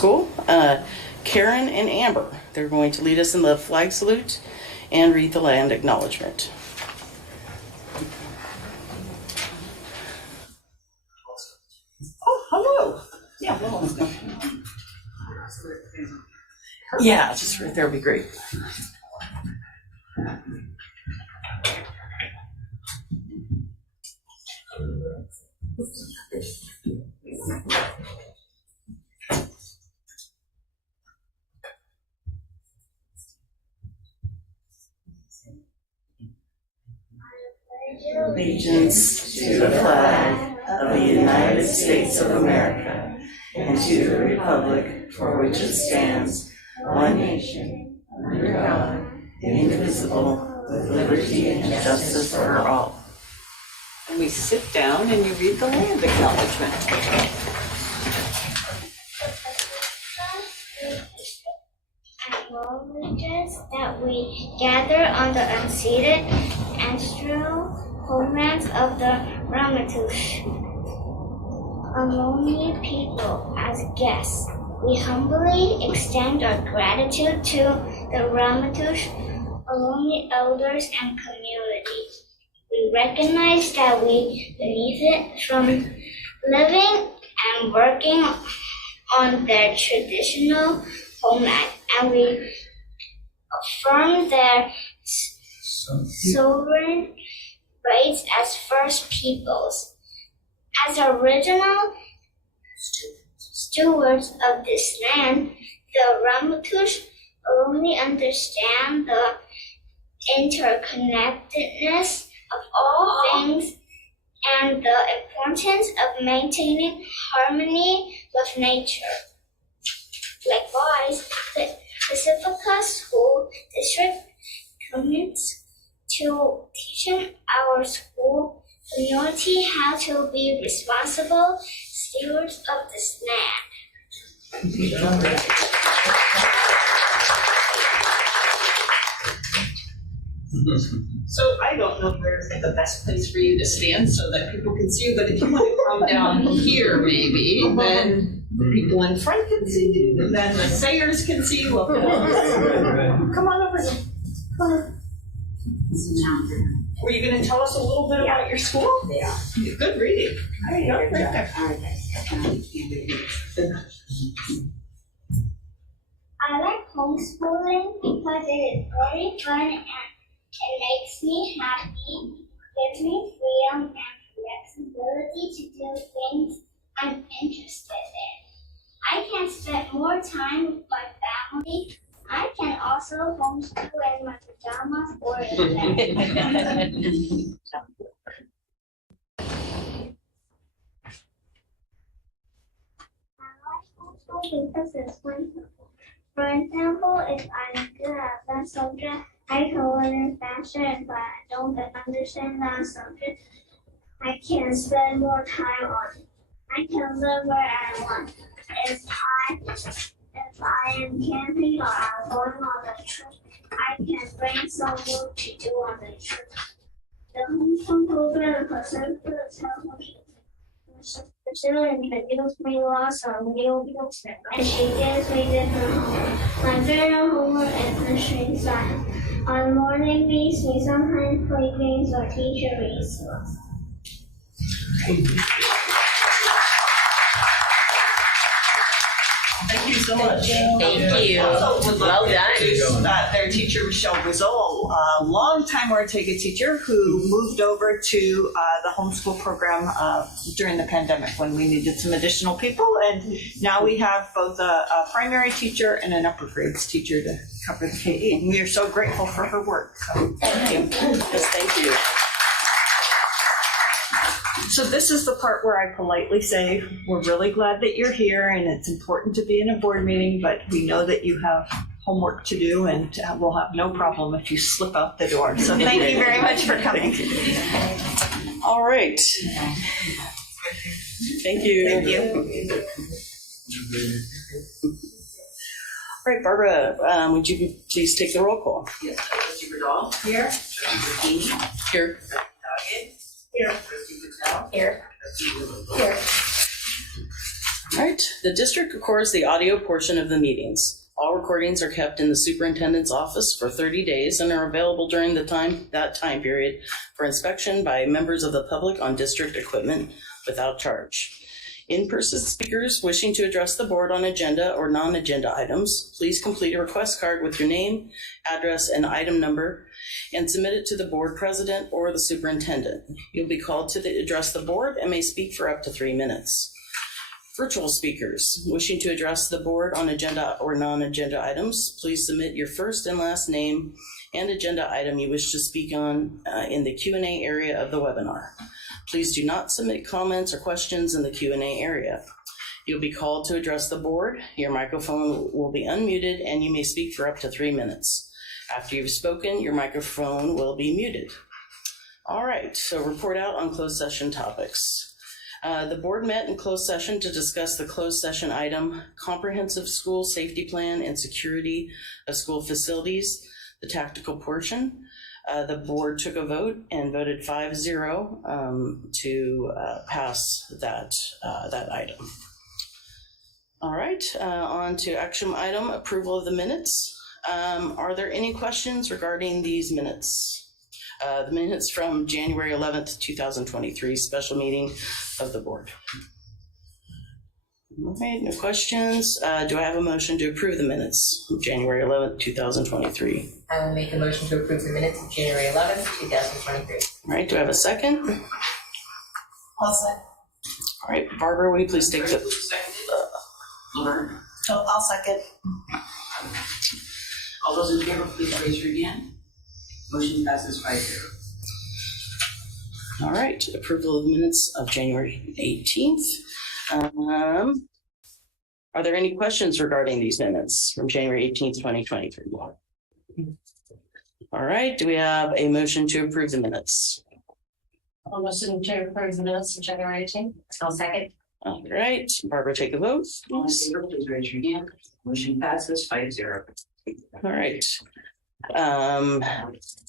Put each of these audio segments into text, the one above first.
School, Karen and Amber. They're going to lead us in the flag salute and read the land acknowledgement. Oh, hello. Yeah, well, yeah, just right there would be great. Allegiance to the flag of the United States of America and to the republic for which it stands, one nation, under God, indivisible, with liberty and justice for all. And we sit down and you read the land acknowledgement. Acknowledges that we gather on the unceded ancestral homelands of the Ramaytush, Ohlone people. As guests, we humbly extend our gratitude to the Ramaytush, Ohlone elders and community. We recognize that we benefit from living and working on their traditional homeland, and we affirm their sovereign rights as First Peoples. As original stewards of this land, the Ramaytush only understand the interconnectedness of all things and the importance of maintaining harmony with nature. Likewise, the Pacifica School District commits to teaching our school community how to be responsible stewards of this land. So I don't know where's the best place for you to stand so that people can see you, but if you want to come down here maybe, then the people in front can see you, and then the sayers can see you. Come on over here. Come on. Were you going to tell us a little bit about your school? Yeah. Good reading. There you go, right there. I like homeschooling because it is very fun and it makes me happy, gives me freedom and flexibility to do things I'm interested in. I can spend more time with my family. I can also homeschool in my pajamas or in bed. I like homeschool because it's fun. For example, if I'm good at that subject, I can learn faster. If I don't understand that subject, I can spend more time on it. I can live where I want. If I am camping or I'm going on a trip, I can bring some work to do on the trip. The homeschool program Pacifica introduced me lots of new books and she gives me different homework. My favorite homework is history and science. On morning meetings, we sometimes play games or teacher reads to us. Thank you so much. Thank you. Well done. Their teacher, Michelle Grisol, a longtime Ortega teacher who moved over to the homeschool program during the pandemic when we needed some additional people. And now we have both a primary teacher and an upper grades teacher to cover the KE. And we are so grateful for her work. So thank you. Yes, thank you. So this is the part where I politely say, we're really glad that you're here and it's important to be in a board meeting, but we know that you have homework to do and we'll have no problem if you slip out the door. So thank you very much for coming. All right. Thank you. Thank you. All right, Barbara, would you please take the roll call? Yes, Trustee Riddall. Here. Trustee King. Here. Doggett. Here. Trustee Patel. Here. Trustee Willis. Here. All right, the district records the audio portion of the meetings. All recordings are kept in the superintendent's office for 30 days and are available during that time period for inspection by members of the public on district equipment without charge. In-person speakers wishing to address the board on agenda or non-agenda items, please complete a request card with your name, address, and item number and submit it to the board president or the superintendent. You'll be called to address the board and may speak for up to 3 minutes. Virtual speakers wishing to address the board on agenda or non-agenda items, please submit your first and last name and agenda item you wish to speak on in the Q&A area of the webinar. Please do not submit comments or questions in the Q&A area. You'll be called to address the board. Your microphone will be unmuted and you may speak for up to 3 minutes. After you've spoken, your microphone will be muted. All right, so report out on closed session topics. The board met in closed session to discuss the closed session item, comprehensive school safety plan and security of school facilities, the tactical portion. The board took a vote and voted 5-0 to pass that item. All right, on to action item, approval of the minutes. Are there any questions regarding these minutes? The minutes from January 11th, 2023, special meeting of the board. All right, no questions. Do I have a motion to approve the minutes of January 11th, 2023? I will make a motion to approve the minutes of January 11th, 2023. All right, do I have a second? I'll second. All right, Barbara, will you please take the... Laverne, I'll second. all those in favor, please raise your hand. Motion passes 5-0. All right, approval of the minutes of January 18th. Are there any questions regarding these minutes from January 18th, 2023? All right, do we have a motion to approve the minutes? I'll motion to approve the minutes of January 18th. I'll second. All right, Barbara, take a vote. All in favor, please raise your hand. Motion passes 5-0. All right.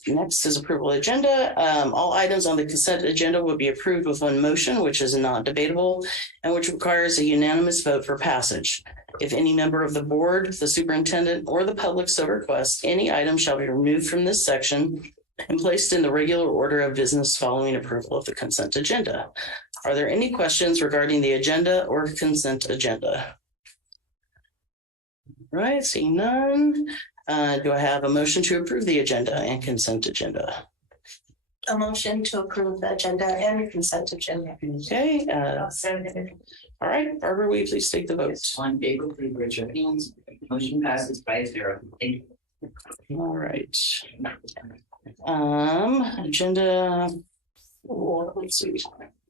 Next is approval agenda. All items on the consent agenda will be approved with one motion, which is not debatable and which requires a unanimous vote for passage. If any member of the board, the superintendent, or the public so requests, any item shall be removed from this section and placed in the regular order of business following approval of the consent agenda. Are there any questions regarding the agenda or consent agenda? All right, seeing none. Do I have a motion to approve the agenda and consent agenda? A motion to approve the agenda and consent agenda. Okay. All right, Barbara, will you please take the vote? All in favor, please raise your hands. Motion passes 5-0. Thank you. All right. Agenda. Let's see.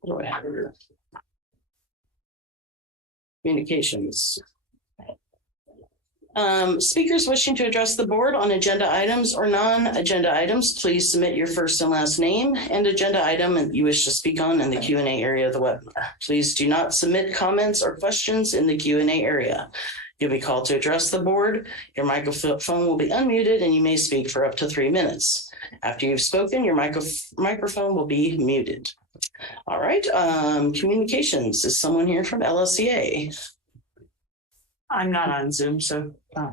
What do I have here? Communications. Speakers wishing to address the board on agenda items or non-agenda items, please submit your first and last name and agenda item you wish to speak on in the Q&A area of the webinar. Please do not submit comments or questions in the Q&A area. You'll be called to address the board. Your microphone will be unmuted and you may speak for up to 3 minutes. After you've spoken, your microphone will be muted. All right, communications. Is someone here from LSCA? I'm not on Zoom, so. Okay.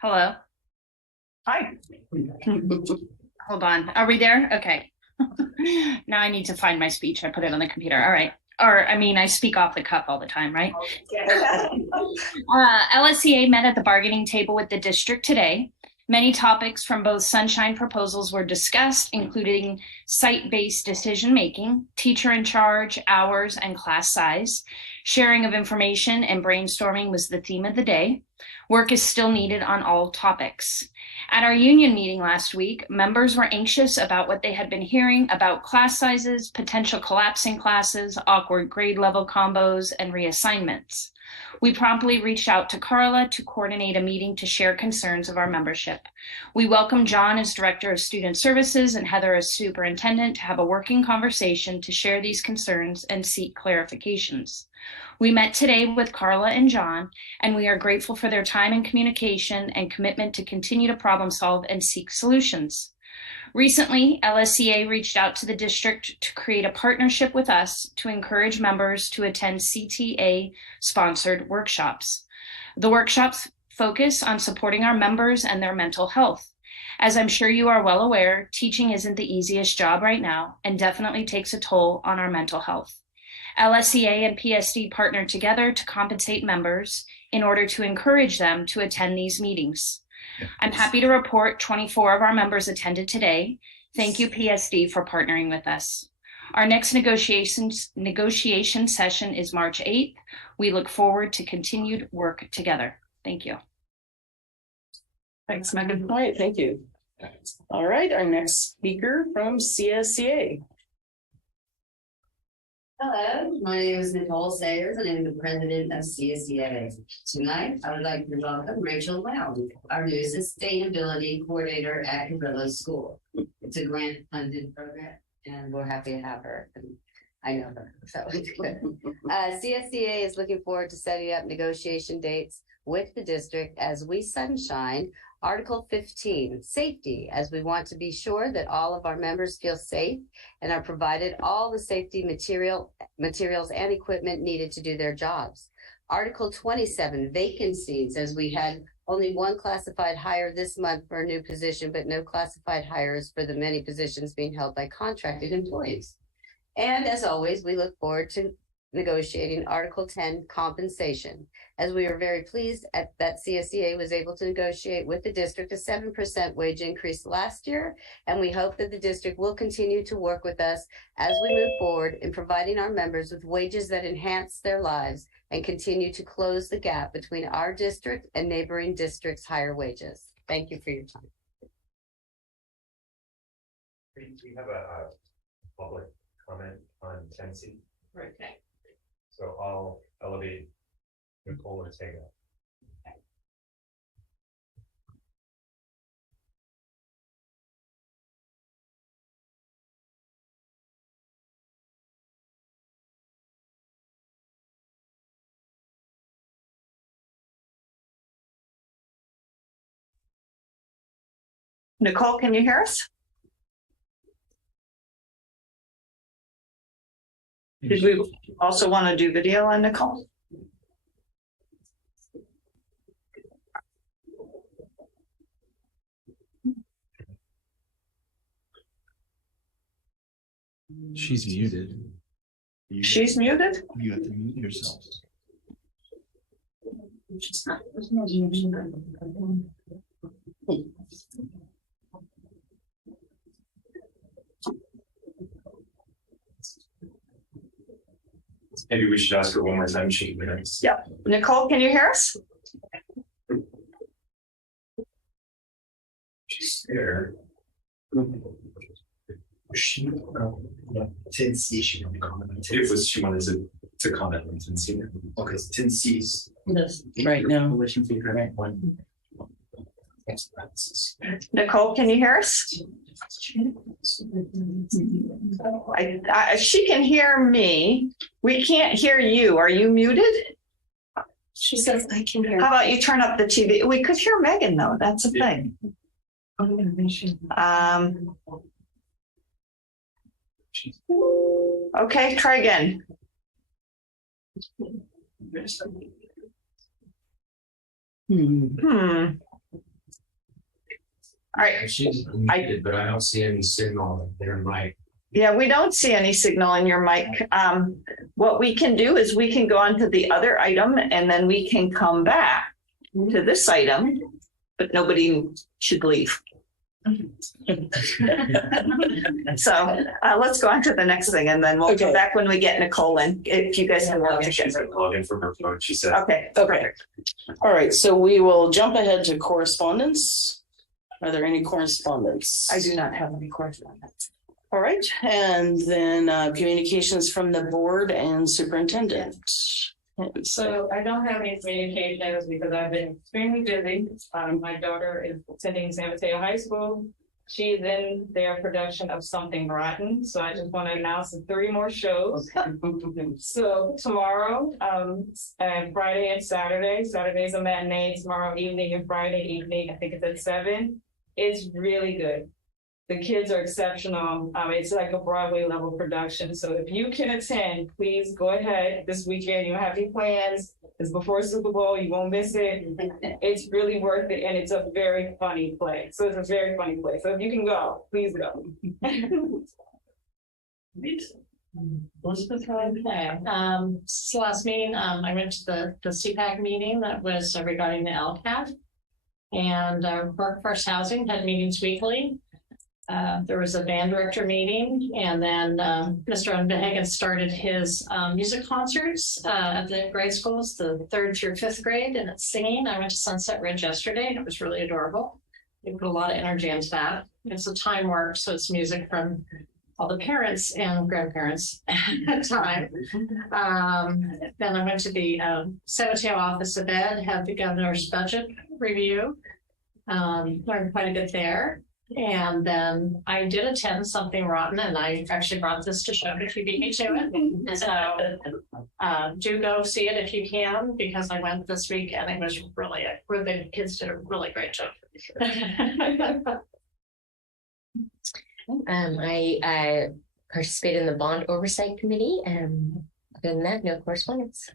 Hello. Hi. Hold on. Are we there? Okay. Now I need to find my speech. I put it on the computer. All right. Or, I mean, I speak off the cuff all the time, right? LSCA met at the bargaining table with the district today. Many topics from both sunshine proposals were discussed, including site-based decision-making, teacher in charge, hours, and class size. Sharing of information and brainstorming was the theme of the day. Work is still needed on all topics. At our union meeting last week, members were anxious about what they had been hearing about class sizes, potential collapsing classes, awkward grade level combos, and reassignments. We promptly reached out to Carla to coordinate a meeting to share concerns of our membership. We welcome John as Director of Student Services and Heather as Superintendent to have a working conversation to share these concerns and seek clarifications. We met today with Carla and John, and we are grateful for their time and communication and commitment to continue to problem solve and seek solutions. Recently, LSCA reached out to the district to create a partnership with us to encourage members to attend CTA-sponsored workshops. The workshops focus on supporting our members and their mental health. As I'm sure you are well aware, teaching isn't the easiest job right now and definitely takes a toll on our mental health. LSCA and PSD partnered together to compensate members in order to encourage them to attend these meetings. I'm happy to report 24 of our members attended today. Thank you, PSD, for partnering with us. Our next negotiation session is March 8th. We look forward to continued work together. Thank you. Thanks, Megan. All right, thank you. All right, our next speaker from CSCA. Hello, my name is Nicole Sayers and I'm the president of CSCA. Tonight, I would like to welcome Rachel Loud, our new sustainability coordinator at Cabrillo School. It's a grant-funded program and we're happy to have her. And I know her, so it's good. CSCA is looking forward to setting up negotiation dates with the district as we sunshine Article 15, safety, as we want to be sure that all of our members feel safe and are provided all the safety materials and equipment needed to do their jobs. Article 27, vacancies, as we had only one classified hire this month for a new position, but no classified hires for the many positions being held by contracted employees. And as always, we look forward to negotiating Article 10, compensation, as we are very pleased that CSCA was able to negotiate with the district a 7% wage increase last year, and we hope that the district will continue to work with us as we move forward in providing our members with wages that enhance their lives and continue to close the gap between our district and neighboring districts' higher wages. Thank you for your time. We have a public comment on 10C. Right. So I'll elevate Nicole and Ortega. Nicole, can you hear us? Did we also want to do video on Nicole? She's muted. She's muted? You have to mute yourself. Maybe we should ask her one more time. Yeah. Nicole, can you hear us? She's there. She Tennessee, she wanted to comment. It was she wanted to comment on Tennessee. Okay, Tennessee's Right now. Right one. Nicole, can you hear us? She can hear me. We can't hear you. Are you muted? She says I can hear. How about you turn up the TV? We could hear Megan though. That's a thing. Okay, try again. All right. She's muted, but I don't see any signal in their mic. Yeah, we don't see any signal in your mic. What we can do is we can go on to the other item and then we can come back to this item, but nobody should leave. So let's go on to the next thing and then we'll come back when we get Nicole in, if you guys can work together. Log in from her phone, she said. Okay. All right, so we will jump ahead to correspondence. Are there any correspondence? I do not have any correspondence. All right, and then communications from the board and superintendent. So I don't have any communications because I've been extremely busy. My daughter is attending San Mateo High School. She's in their production of Something Rotten. So I just want to announce 3 more shows. So tomorrow, and Friday and Saturday. Saturday's a matinee, tomorrow evening and Friday evening, I think it's at 7. It's really good. The kids are exceptional. It's like a Broadway level production. So if you can attend, please go ahead this weekend. You don't have any plans. It's before Super Bowl. You won't miss it. It's really worth it. And it's a very funny play. So it's a very funny play. So if you can go, please go. Okay. This last meeting, I went to the CPAC meeting that was regarding the LCAT. And Workforce Housing had meetings weekly. There was a band director meeting, and then Mr. Unbehagen started his music concerts at the grade schools, the 3rd through 5th grade, and it's singing. I went to Sunset Ridge yesterday, and it was really adorable. They put a lot of energy into that. It's a time work, so it's music from all the parents and grandparents at time. Then I went to the San Mateo Office of Ed, had the governor's budget review, learned quite a bit there. And then I did attend Something Rotten, and I actually brought this to show if you beat me to it. So do go see it if you can, because I went this week and it was really, the kids did a really great job. I participated in the bond oversight committee, and other than that, no correspondence.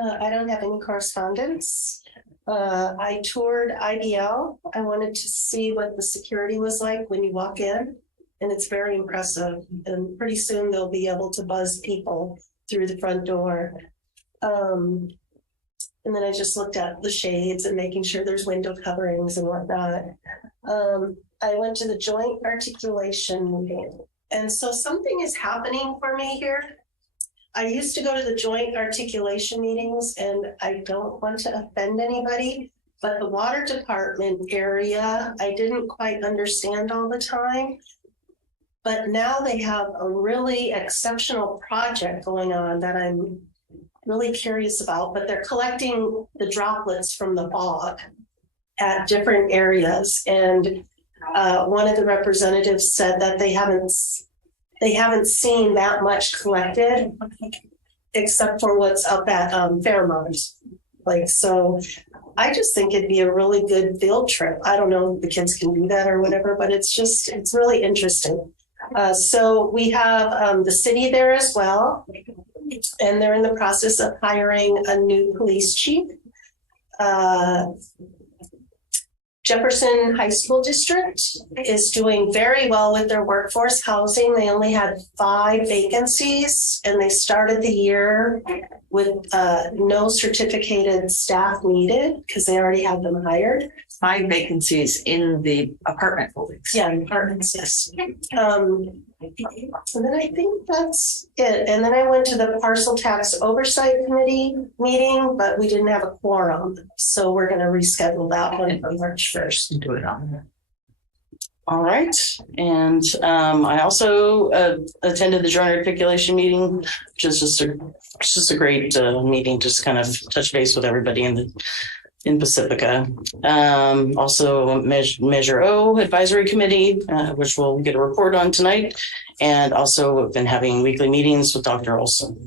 I don't have any correspondence. I toured IBL. I wanted to see what the security was like when you walk in, and it's very impressive. And pretty soon they'll be able to buzz people through the front door. And then I just looked at the shades and making sure there's window coverings and whatnot. I went to the joint articulation meeting. And so something is happening for me here. I used to go to the joint articulation meetings, and I don't want to offend anybody, but the water department area, I didn't quite understand all the time. But now they have a really exceptional project going on that I'm really curious about, but they're collecting the droplets from the fog at different areas. And one of the representatives said that they haven't seen that much collected, except for what's up at Fairmont. Like, so I just think it'd be a really good field trip. I don't know if the kids can do that or whatever, but it's really interesting. So we have the city there as well, and they're in the process of hiring a new police chief. Jefferson High School District is doing very well with their workforce housing. They only had 5 vacancies, and they started the year with no certificated staff needed because they already had them hired. 5 vacancies in the apartment buildings. Yeah, apartments, yes. And then I think that's it. And then I went to the Parcel Tax Oversight Committee meeting, but we didn't have a quorum. So we're going to reschedule that one for March 1st. Do it on there. All right. And I also attended the joint articulation meeting, which is just a great meeting, just kind of touch base with everybody in Pacifica. Also Measure O Advisory Committee, which we'll get a report on tonight. And also we've been having weekly meetings with Dr. Olson.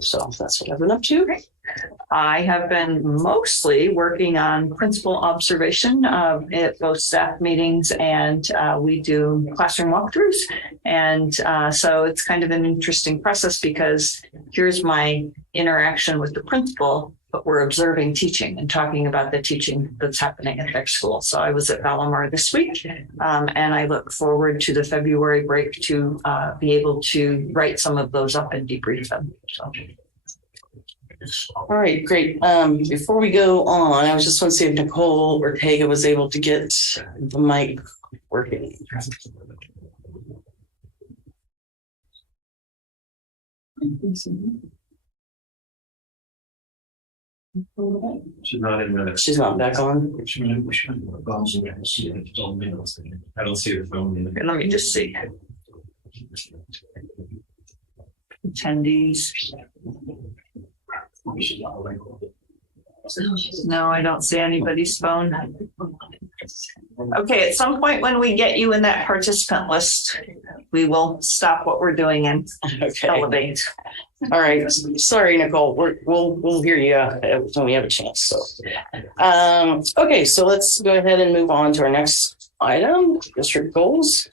So that's what I've been up to. I have been mostly working on principal observation at both staff meetings, and we do classroom walkthroughs. And so it's kind of an interesting process because here's my interaction with the principal, but we're observing teaching and talking about the teaching that's happening at their school. So I was at Valamar this week, and I look forward to the February break to be able to write some of those up and debrief them. So. All right, great. Before we go on, I was just want to see if Nicole Ortega was able to get the mic working. She's not in the. She's not back on. I don't see her phone. Okay, let me just see. Attendees. No, I don't see anybody's phone. Okay, at some point when we get you in that participant list, we will stop what we're doing and elevate. All right. Sorry, Nicole. We'll hear you when we have a chance. So, okay. So let's go ahead and move on to our next item: district goals.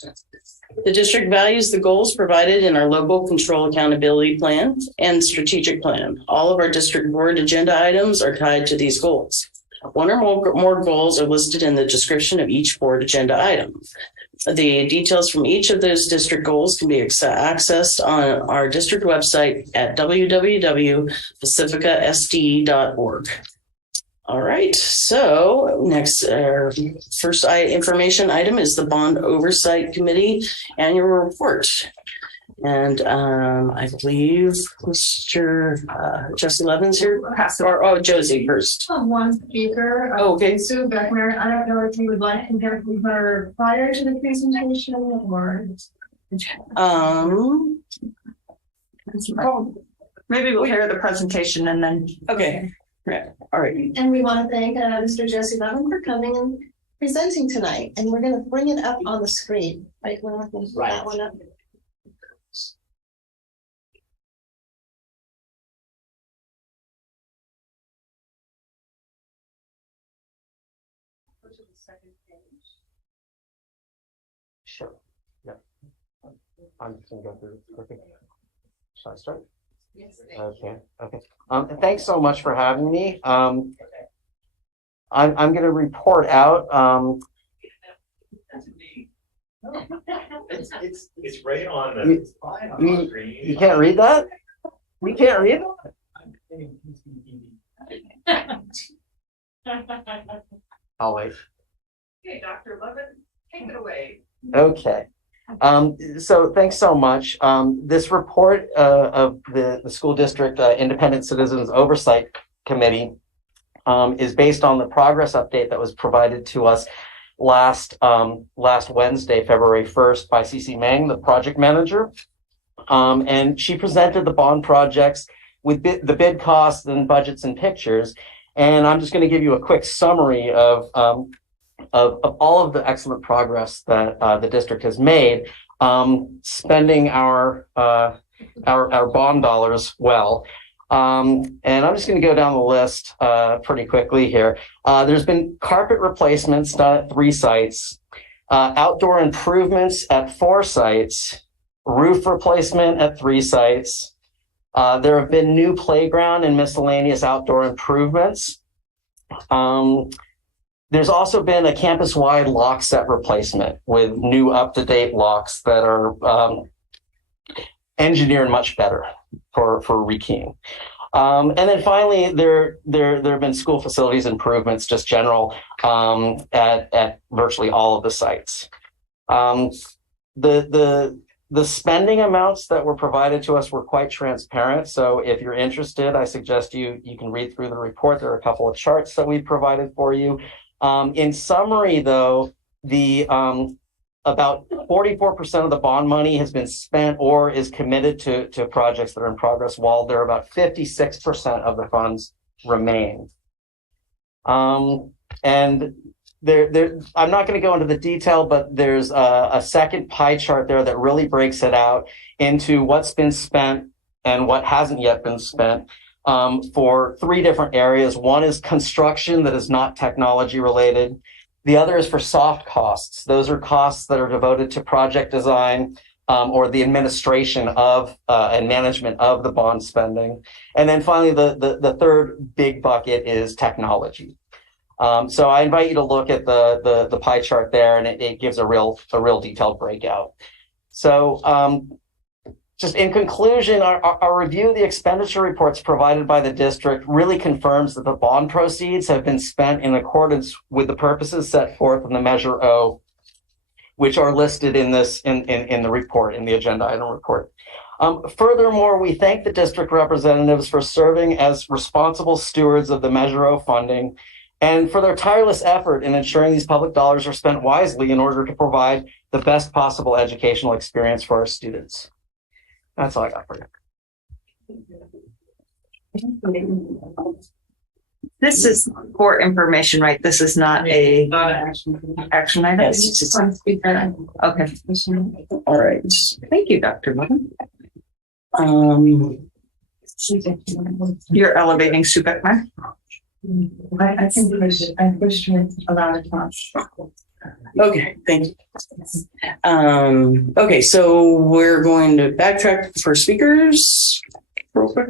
The district values the goals provided in our local control accountability plan and strategic plan. All of our district board agenda items are tied to these goals. One or more goals are listed in the description of each board agenda item. The details from each of those district goals can be accessed on our district website at www.pacificasd.org. All right, so next, first information item is the Bond Oversight Committee Annual Report. And I believe Mr. Jesse Levin's here. Or Josie first. One speaker. Okay. Sue Beckner. I don't know if you would like to hear from her prior to the presentation or. Maybe we'll hear the presentation and then. Okay. Yeah. All right. And we want to thank Mr. Jesse Levin for coming and presenting tonight. And we're going to bring it up on the screen. Right, we're not going to put that one up. Sure. Yeah. I'm just gonna go through it quickly. Shall I start? Yes. Okay. Thanks so much for having me. I'm gonna report out. It's right on the screen. You can't read that? We can't read it? I'll wait. Okay, Dr. Levin, take it away. Okay. So thanks so much. This report of the school district Independent Citizens Oversight Committee is based on the progress update that was provided to us last Wednesday, February 1st by CC Meng, the project manager. And she presented the bond projects with the bid costs and budgets and pictures. And I'm just going to give you a quick summary of all of the excellent progress that the district has made, spending our bond dollars well. And I'm just going to go down the list pretty quickly here. There's been carpet replacements done at 3 sites, outdoor improvements at 4 sites, roof replacement at 3 sites. There have been new playground and miscellaneous outdoor improvements. There's also been a campus-wide lock set replacement with new up-to-date locks that are engineered much better for rekeying. And then finally, there have been school facilities improvements, just general, at virtually all of the sites. The spending amounts that were provided to us were quite transparent. So if you're interested, I suggest you can read through the report. There are a couple of charts that we provided for you. In summary, though, the about 44% of the bond money has been spent or is committed to projects that are in progress, while there are about 56% of the funds remain. And I'm not going to go into the detail, but there's a second pie chart there that really breaks it out into what's been spent and what hasn't yet been spent for 3 different areas. One is construction that is not technology related. The other is for soft costs. Those are costs that are devoted to project design or the administration of and management of the bond spending. And then finally, the third big bucket is technology. So I invite you to look at the pie chart there, and it gives a real detailed breakout. So just in conclusion, our review of the expenditure reports provided by the district really confirms that the bond proceeds have been spent in accordance with the purposes set forth in the Measure O, which are listed in the report, in the agenda item report. Furthermore, we thank the district representatives for serving as responsible stewards of the Measure O funding and for their tireless effort in ensuring these public dollars are spent wisely in order to provide the best possible educational experience for our students. That's all I got for you. This is for information, right? This is not a action item? Yes. Okay. All right. Thank you, Dr. Mutton. You're elevating Sue Beckmeyer? I can push her around the top. Okay, thank you. Okay, so we're going to backtrack for speakers real quick.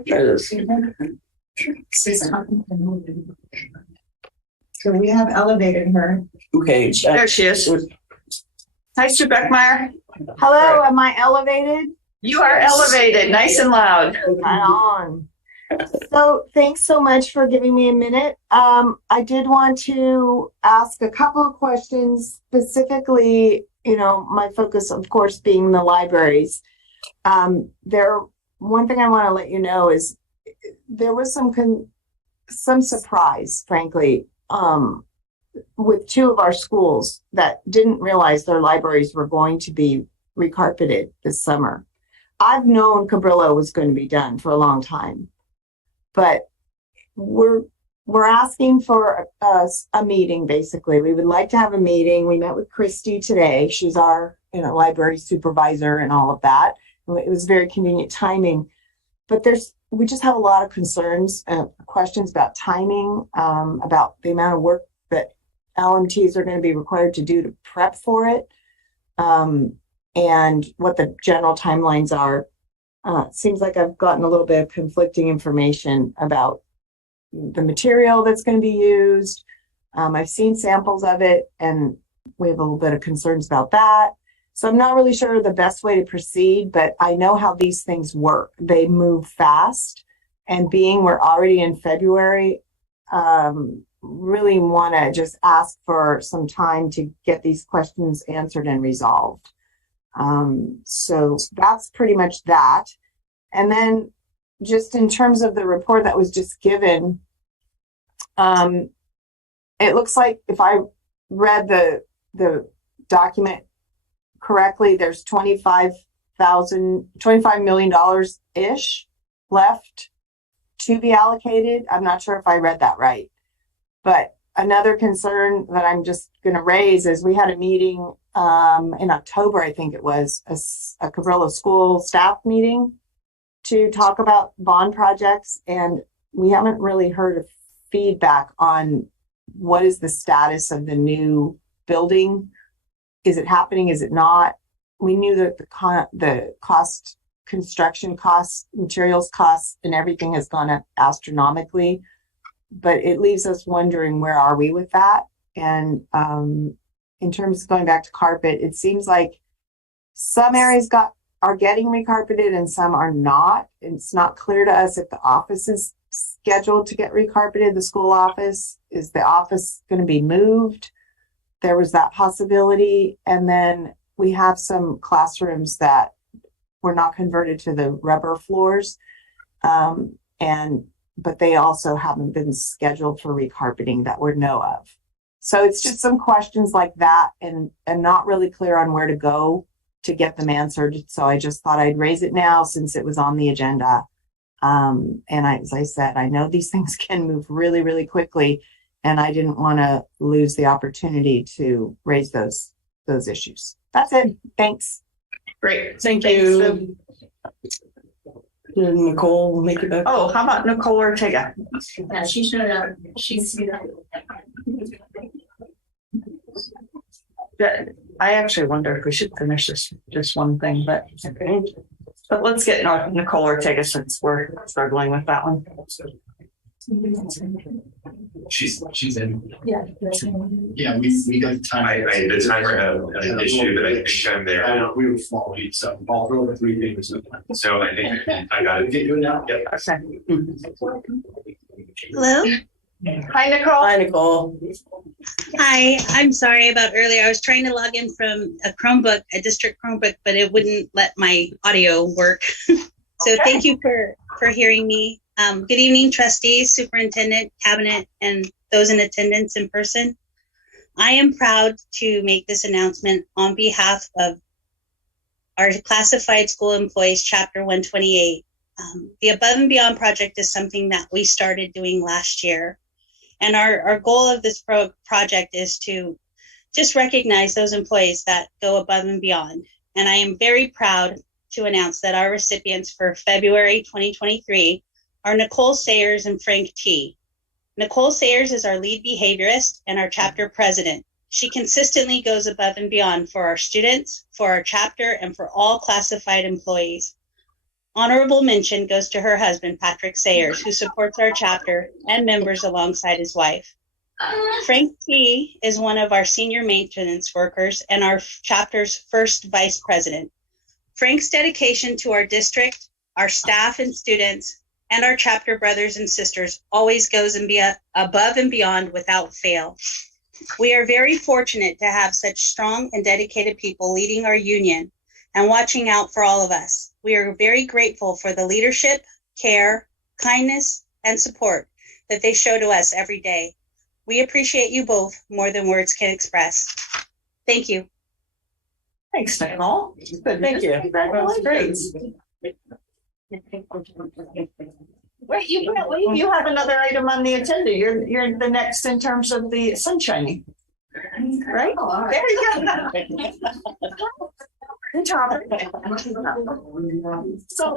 So we have elevated her. Okay. There she is. Hi, Sue Beckmeyer. Hello, am I elevated? You are elevated, nice and loud. Right on. So thanks so much for giving me a minute. I did want to ask a couple of questions, specifically, my focus, of course, being the libraries. One thing I want to let you know is there was some surprise, frankly, with two of our schools that didn't realize their libraries were going to be recarpeted this summer. I've known Cabrillo was going to be done for a long time, but we're asking for a meeting. Basically, we would like to have a meeting. We met with Christy today. She's our library supervisor and all of that. It was very convenient timing, but we just have a lot of concerns, questions about timing, about the amount of work that LMTs are going to be required to do to prep for it. And what the general timelines are. It seems like I've gotten a little bit of conflicting information about the material that's going to be used. I've seen samples of it, and we have a little bit of concerns about that. So I'm not really sure the best way to proceed, but I know how these things work. They move fast, and being we're already in February, really want to just ask for some time to get these questions answered and resolved. So that's pretty much that. And then just in terms of the report that was just given, it looks like if I read the document correctly, there's $25 million ish left to be allocated. I'm not sure if I read that right, but another concern that I'm just going to raise is we had a meeting in October, I think it was, a Cabrillo school staff meeting to talk about bond projects, and we haven't really heard of feedback on what is the status of the new building. Is it happening? Is it not? We knew that the cost, construction costs, materials costs, and everything has gone up astronomically, but it leaves us wondering, where are we with that? And in terms of going back to carpet, it seems like some areas are getting recarpeted and some are not. It's not clear to us if the office is scheduled to get recarpeted. The school office, is the office going to be moved? There was that possibility. And then we have some classrooms that were not converted to the rubber floors, but they also haven't been scheduled for recarpeting that we know of. So it's just some questions like that, and not really clear on where to go to get them answered. So I just thought I'd raise it now since it was on the agenda. As I said, I know these things can move really, really quickly, and I didn't want to lose the opportunity to raise those issues. That's it. Thanks. Great. Thank you. Did Nicole make it back? Oh, how about Nicole Ortega? Yeah, she showed up. She's I actually wonder if we should finish this just one thing, but let's get Nicole Ortega since we're struggling with that one. She's in. Yeah. Yeah, we got time. The timer had an issue, but I think I'm there. We were small, so I'll throw the 3 fingers. So I think I got it. Get you now? Yep. Hello. Hi, Nicole. Hi, Nicole. Hi, I'm sorry about earlier. I was trying to log in from a Chromebook, a district Chromebook, but it wouldn't let my audio work. So Thank you for hearing me. Good evening, trustees, superintendent, cabinet, and those in attendance in person. I am proud to make this announcement on behalf of our classified school employees, Chapter 128. The Above and Beyond project is something that we started doing last year. And our goal of this project is to just recognize those employees that go above and beyond. And I am very proud to announce that our recipients for February 2023 are Nicole Sayers and Frank T. Nicole Sayers is our lead behaviorist and our chapter president. She consistently goes above and beyond for our students, for our chapter, and for all classified employees. Honorable mention goes to her husband, Patrick Sayers, who supports our chapter and members alongside his wife. Frank T. is one of our senior maintenance workers and our chapter's first vice president. Frank's dedication to our district, our staff and students, and our chapter brothers and sisters always goes above and beyond without fail. We are very fortunate to have such strong and dedicated people leading our union and watching out for all of us. We are very grateful for the leadership, care, kindness, and support that they show to us every day. We appreciate you both more than words can express. Thank you. Thanks, Nicole. Good, Thank you. That was great. Wait, you can't leave. You have another item on the agenda. You're the next in terms of the sunshining. Right? There you go. Good job. So,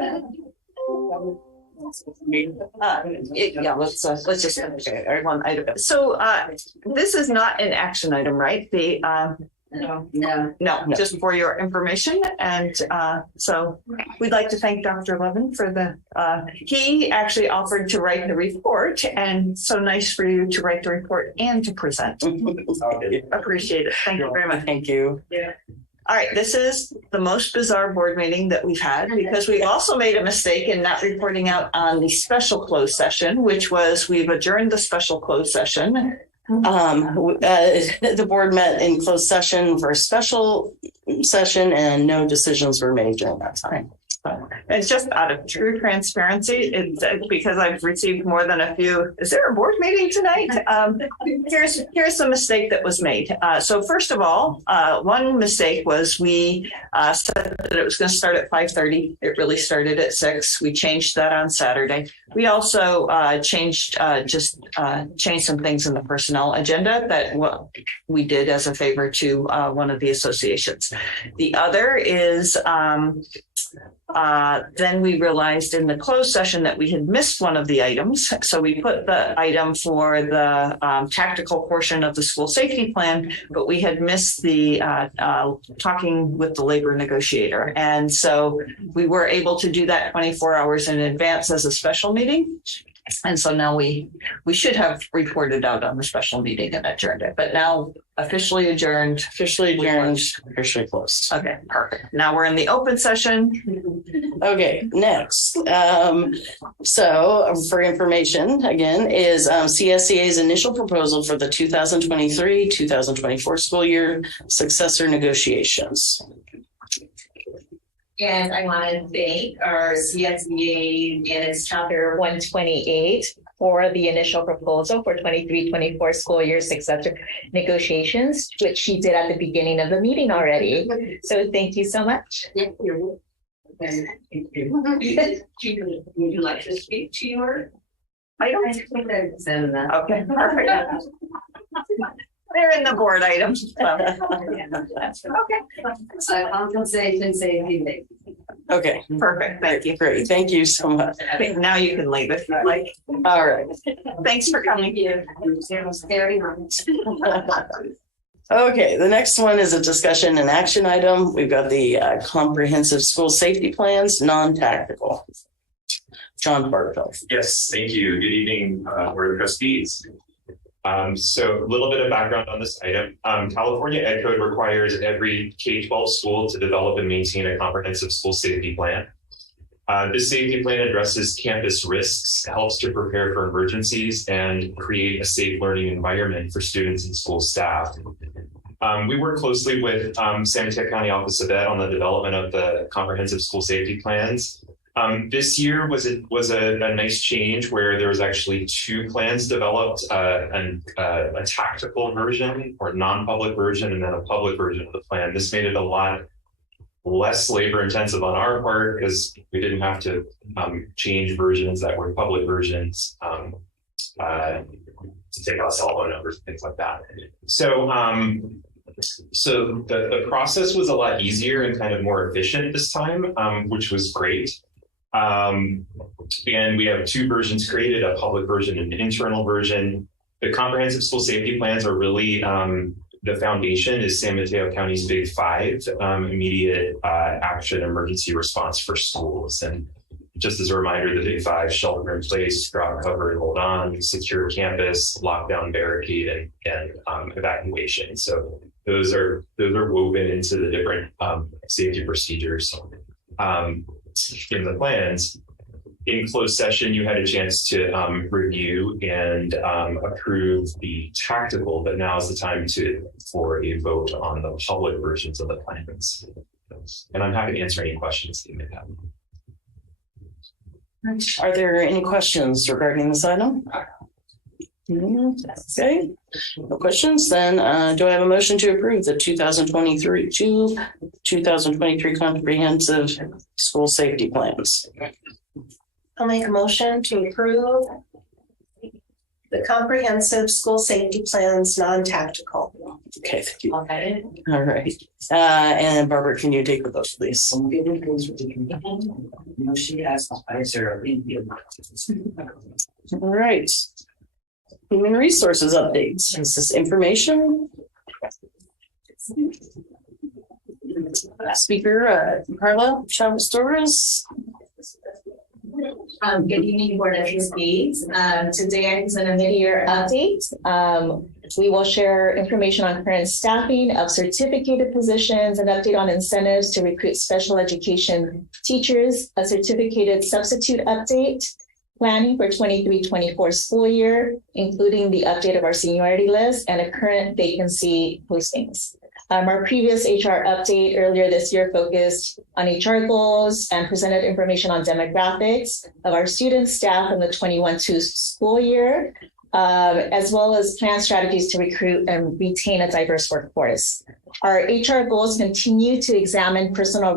yeah, let's just finish it. One item. So, this is not an action item, right? The No, just for your information. And so we'd like to thank Dr. Levin for he actually offered to write the report, and so nice for you to write the report and to present. Appreciate it. Thank you very much. Thank you. Yeah. All right, this is the most bizarre board meeting that we've had because we also made a mistake in not reporting out on the special closed session, which was we've adjourned the special closed session. The board met in closed session for a special session and no decisions were made during that time. It's just out of true transparency. It's because I've received more than a few. Is there a board meeting tonight? Here's the mistake that was made. So first of all, one mistake was we said that it was going to start at 5:30. It really started at 6. We changed that on Saturday. We also changed some things in the personnel agenda that we did as a favor to one of the associations. The other is then we realized in the closed session that we had missed one of the items. So we put the item for the tactical portion of the school safety plan, but we had missed the talking with the labor negotiator. And so we were able to do that 24 hours in advance as a special meeting. And so now we should have reported out on the special meeting and adjourned it, but now officially adjourned, officially closed. Okay, perfect. Now we're in the open session. Okay, next. So for information, again, is CSEA's initial proposal for the 2023-2024 school year successor negotiations. And I want to thank our CSEA and its chapter 128 for the initial proposal for 23-24 school year successor negotiations, which she did at the beginning of the meeting already. So thank you so much. Would you like to speak to your? I don't think that's that. Okay, perfect. They're in the board items. So. Okay. So compensation safety. Okay, perfect. Thank you. Great. Thank you so much. I think now you can leave if you like. All right. Thanks for coming. Very much. Okay, the next one is a discussion and action item. We've got the comprehensive school safety plans, non-tactical. John Bartow. Yes, thank you. Good evening, Board of Trustees. So a little bit of background on this item. California Ed Code requires every K-12 school to develop and maintain a comprehensive school safety plan. This safety plan addresses campus risks, helps to prepare for emergencies, and create a safe learning environment for students and school staff. We work closely with San Mateo County Office of Ed on the development of the comprehensive school safety plans. This year was a nice change where there was actually 2 plans developed, a tactical version or non-public version, and then a public version of the plan. This made it a lot less labor intensive on our part because we didn't have to change versions that were public versions to take out cell phone numbers and things like that. So the process was a lot easier and kind of more efficient this time, which was great. And we have two versions created, a public version and an internal version. The comprehensive school safety plans are really the foundation is San Mateo County's Big Five, immediate action emergency response for schools. And just as a reminder, the Big Five: shelter in place, drop, cover, and hold on, secure campus, lockdown, barricade, and evacuation. So those are woven into the different safety procedures in the plans. In closed session, you had a chance to review and approve the tactical, but now is the time for a vote on the public versions of the plans. And I'm happy to answer any questions that you may have. Are there any questions regarding this item? Okay, no questions. Then do I have a motion to approve the 2023 comprehensive school safety plans? I'll make a motion to approve the comprehensive school safety plans, non-tactical. Okay, thank you. All right. And Barbara, can you take the vote, please? She has All right. Human resources updates. Is this information? Speaker Carla Chavez-Torres. Good evening, Board of Trustees. Today I present a mid-year update. We will share information on current staffing of certificated positions, an update on incentives to recruit special education teachers, a certificated substitute update, planning for 23-24 school year, including the update of our seniority list and a current vacancy postings. Our previous HR update earlier this year focused on HR goals and presented information on demographics of our students, staff in the 21-2 school year, as well as plan strategies to recruit and retain a diverse workforce. Our HR goals continue to examine personal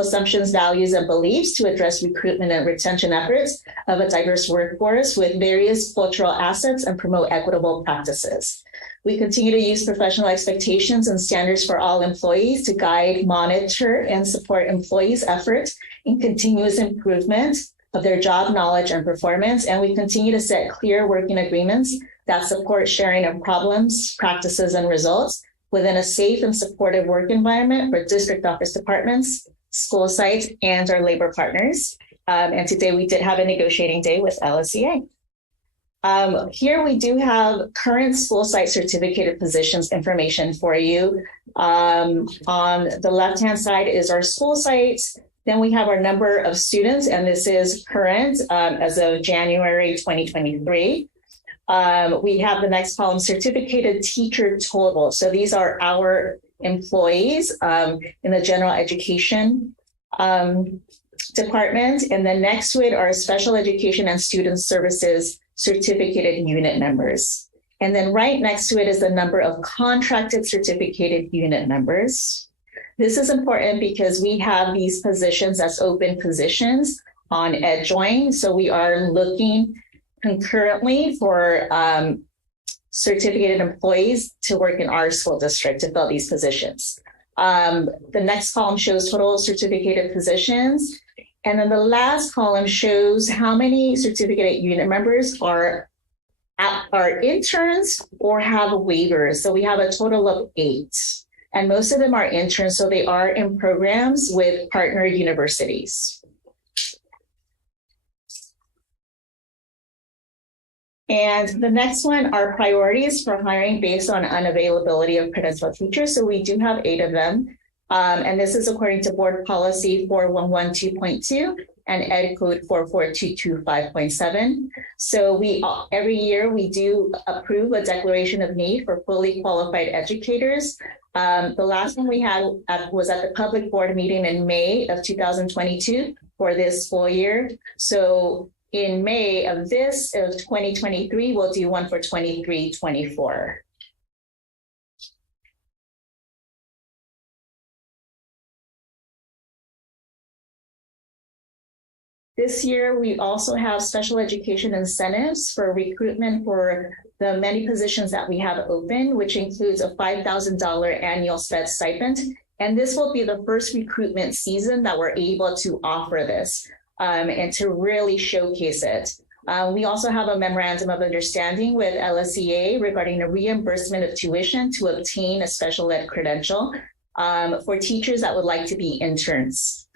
assumptions, values, and beliefs to address recruitment and retention efforts of a diverse workforce with various cultural assets and promote equitable practices. We continue to use professional expectations and standards for all employees to guide, monitor, and support employees' efforts in continuous improvement of their job knowledge and performance. And we continue to set clear working agreements that support sharing of problems, practices, and results within a safe and supportive work environment for district office departments, school sites, and our labor partners. And today we did have a negotiating day with LSEA. Here we do have current school site certificated positions information for you. On the left-hand side is our school sites. Then we have our number of students, and this is current as of January 2023. We have the next column, certificated teacher total. So these are our employees in the general education department. And then next to it are special education and student services certificated unit members. And then right next to it is the number of contracted certificated unit members. This is important because we have these positions as open positions on EdJoin. So we are looking concurrently for certificated employees to work in our school district to fill these positions. The next column shows total certificated positions. And then the last column shows how many certificated unit members are interns or have waivers. So we have a total of 8. And most of them are interns, so they are in programs with partner universities. And the next one are priorities for hiring based on unavailability of credentialed teachers. So we do have 8 of them. And this is according to Board Policy 4112.2 and Ed Code 44225.7. So every year we do approve a declaration of need for fully qualified educators. The last one we had was at the public board meeting in May of 2022 for this school year. So in May of 2023, we'll do one for 23-24. This year, we also have special education incentives for recruitment for the many positions that we have open, which includes a $5,000 annual SPED stipend. And this will be the first recruitment season that we're able to offer this and to really showcase it. We also have a memorandum of understanding with LSEA regarding the reimbursement of tuition to obtain a special ed credential for teachers that would like to be interns.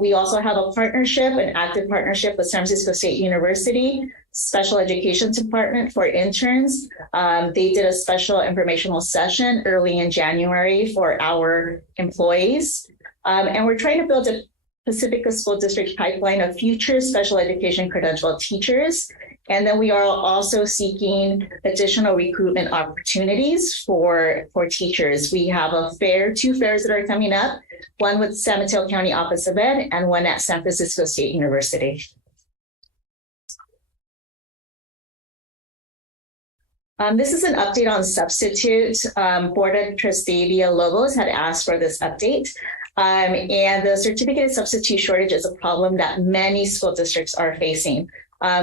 We also have a partnership, an active partnership with San Francisco State University Special Education Department for interns. They did a special informational session early in January for our employees. And we're trying to build a Pacifica School District pipeline of future special education credentialed teachers. And then we are also seeking additional recruitment opportunities for teachers. We have two fairs that are coming up, one with San Mateo County Office of Ed and one at San Francisco State University. This is an update on substitute. Board of Trustee Villalobos had asked for this update. And the certificate substitute shortage is a problem that many school districts are facing.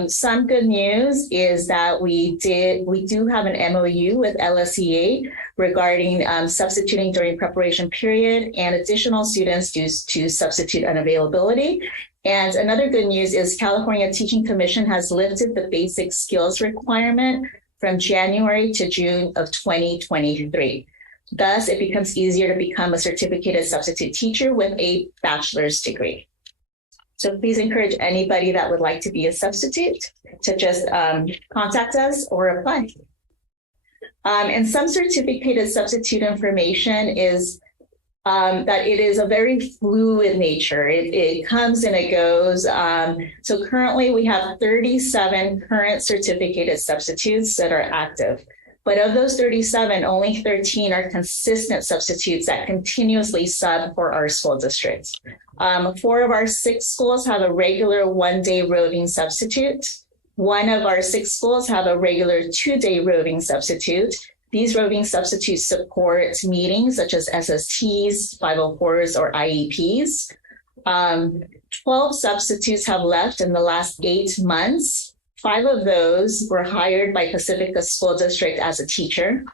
Some good news is that we do have an MOU with LSEA regarding substituting during preparation period and additional students due to substitute unavailability. And another good news is California Teaching Commission has lifted the basic skills requirement from January to June of 2023. Thus, it becomes easier to become a certificated substitute teacher with a bachelor's degree. So please encourage anybody that would like to be a substitute to just contact us or apply. And some certificated substitute information is that it is a very fluid nature. It comes and it goes. So currently we have 37 current certificated substitutes that are active. But of those 37, only 13 are consistent substitutes that continuously sub for our school districts. 4 of our 6 schools have a regular one-day roving substitute. 1 of our 6 schools have a regular 2-day roving substitute. These roving substitutes support meetings such as SSTs, 504s, or IEPs. 12 substitutes have left in the last 8 months. 5 of those were hired by Pacifica School District as a teacher.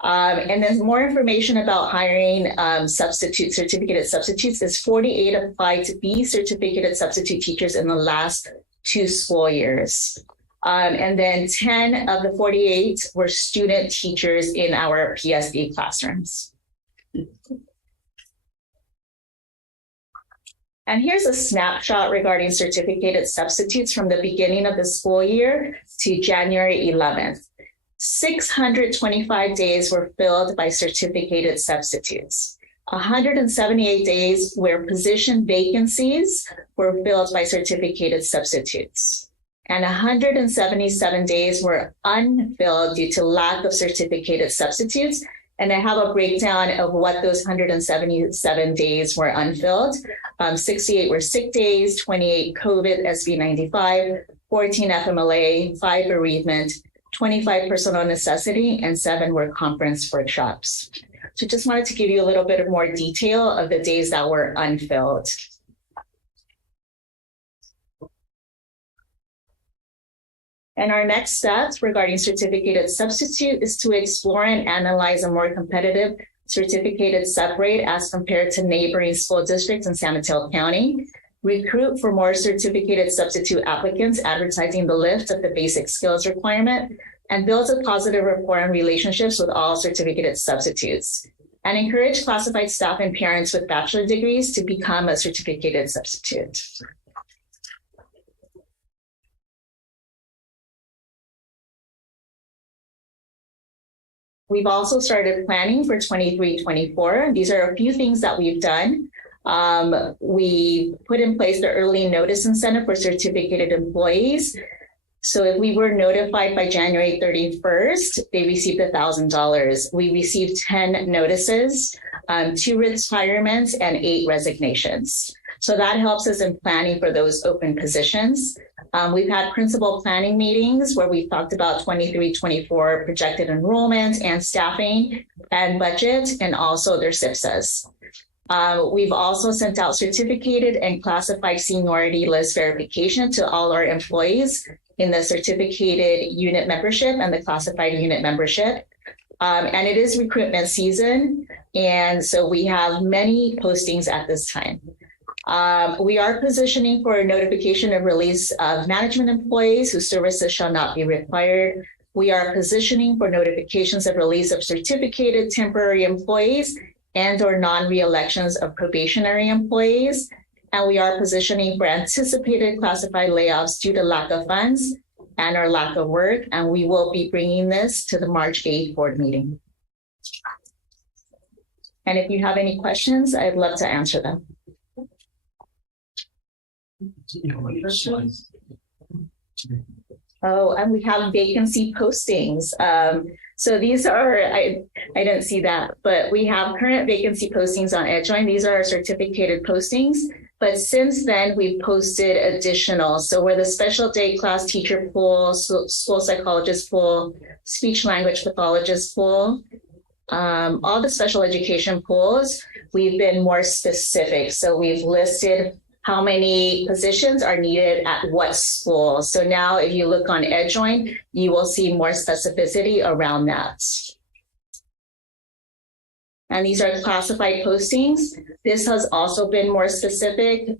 And then more information about hiring certificated substitutes is 48 applied to be certificated substitute teachers in the last 2 school years. And then 10 of the 48 were student teachers in our PSD classrooms. And here's a snapshot regarding certificated substitutes from the beginning of the school year to January 11th. 625 days were filled by certificated substitutes. 178 days where position vacancies were filled by certificated substitutes. And 177 days were unfilled due to lack of certificated substitutes. And I have a breakdown of what those 177 days were unfilled. 68 were sick days, 28 COVID SB 95, 14 FMLA, 5 bereavement, 25 personal necessity, and 7 were conference workshops. So just wanted to give you a little bit of more detail of the days that were unfilled. And our next steps regarding certificated substitute is to explore and analyze a more competitive certificated sub rate as compared to neighboring school districts in San Mateo County, recruit for more certificated substitute applicants, advertising the lift of the basic skills requirement, and build a positive rapport and relationships with all certificated substitutes, and encourage classified staff and parents with bachelor degrees to become a certificated substitute. We've also started planning for 23-24. These are a few things that we've done. We put in place the early notice incentive for certificated employees. So if we were notified by January 31st, they received $1,000. We received 10 notices, 2 retirements, and 8 resignations. So that helps us in planning for those open positions. We've had principal planning meetings where we've talked about 23-24 projected enrollment and staffing and budget, and also their SIPSAs. We've also sent out certificated and classified seniority list verification to all our employees in the certificated unit membership and the classified unit membership. And it is recruitment season. And so we have many postings at this time. We are positioning for a notification of release of management employees whose services shall not be required. We are positioning for notifications of release of certificated temporary employees and or non-reelections of probationary employees. And we are positioning for anticipated classified layoffs due to lack of funds and our lack of work. And we will be bringing this to the March 8th board meeting. And if you have any questions, I'd love to answer them. Oh, and we have vacancy postings. So these are, I didn't see that, but we have current vacancy postings on EdJoin. These are our certificated postings. But since then, we've posted additional. So we're the special day class teacher pool, school psychologist pool, speech language pathologist pool, all the special education pools, we've been more specific. So we've listed how many positions are needed at what school. So now if you look on EdJoin, you will see more specificity around that. And these are classified postings. This has also been more specific.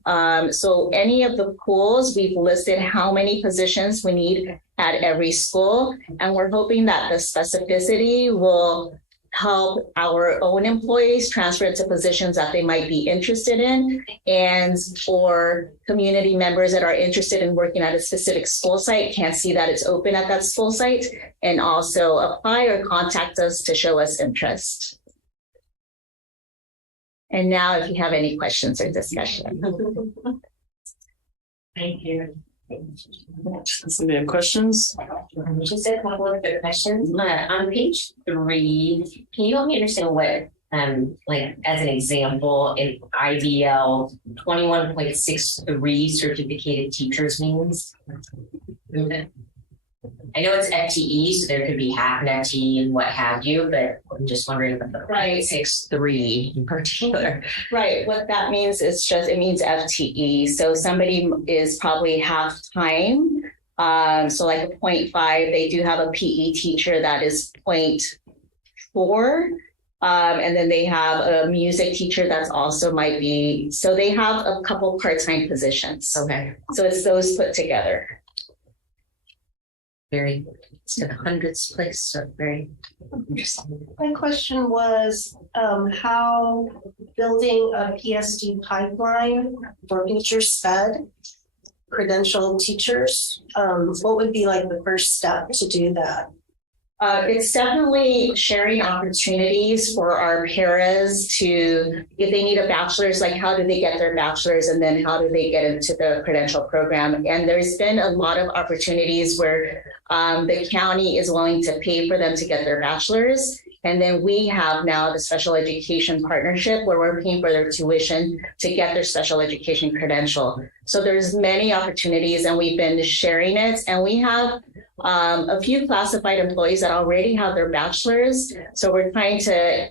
So any of the pools, we've listed how many positions we need at every school. And we're hoping that the specificity will help our own employees transfer into positions that they might be interested in, and for community members that are interested in working at a specific school site can't see that it's open at that school site, and also apply or contact us to show us interest. And now if you have any questions or discussion. Thank you. Somebody have questions? Just a couple of quick questions. On page 3, can you help me understand what, like as an example, in IVL 21.63 certificated teachers means? I know it's FTE, so there could be half an FTE and what have you, but I'm just wondering about the 0.63 in particular. Right, what that means is it means FTE. So somebody is probably half time. So like a 0.5, they do have a PE teacher that is 0.4. And then they have a music teacher that's also might be, so they have a couple part-time positions. Okay. So it's those put together. Very, it's in the hundreds place, so very interesting. My question was how building a PSD pipeline for future SPED credentialed teachers, what would be like the first step to do that? It's definitely sharing opportunities for our paras to, if they need a bachelor's, like how do they get their bachelor's, and then how do they get into the credential program? And there's been a lot of opportunities where the county is willing to pay for them to get their bachelor's. And then we have now the special education partnership where we're paying for their tuition to get their special education credential. So there's many opportunities and we've been sharing it. And we have a few classified employees that already have their bachelor's. So we're trying to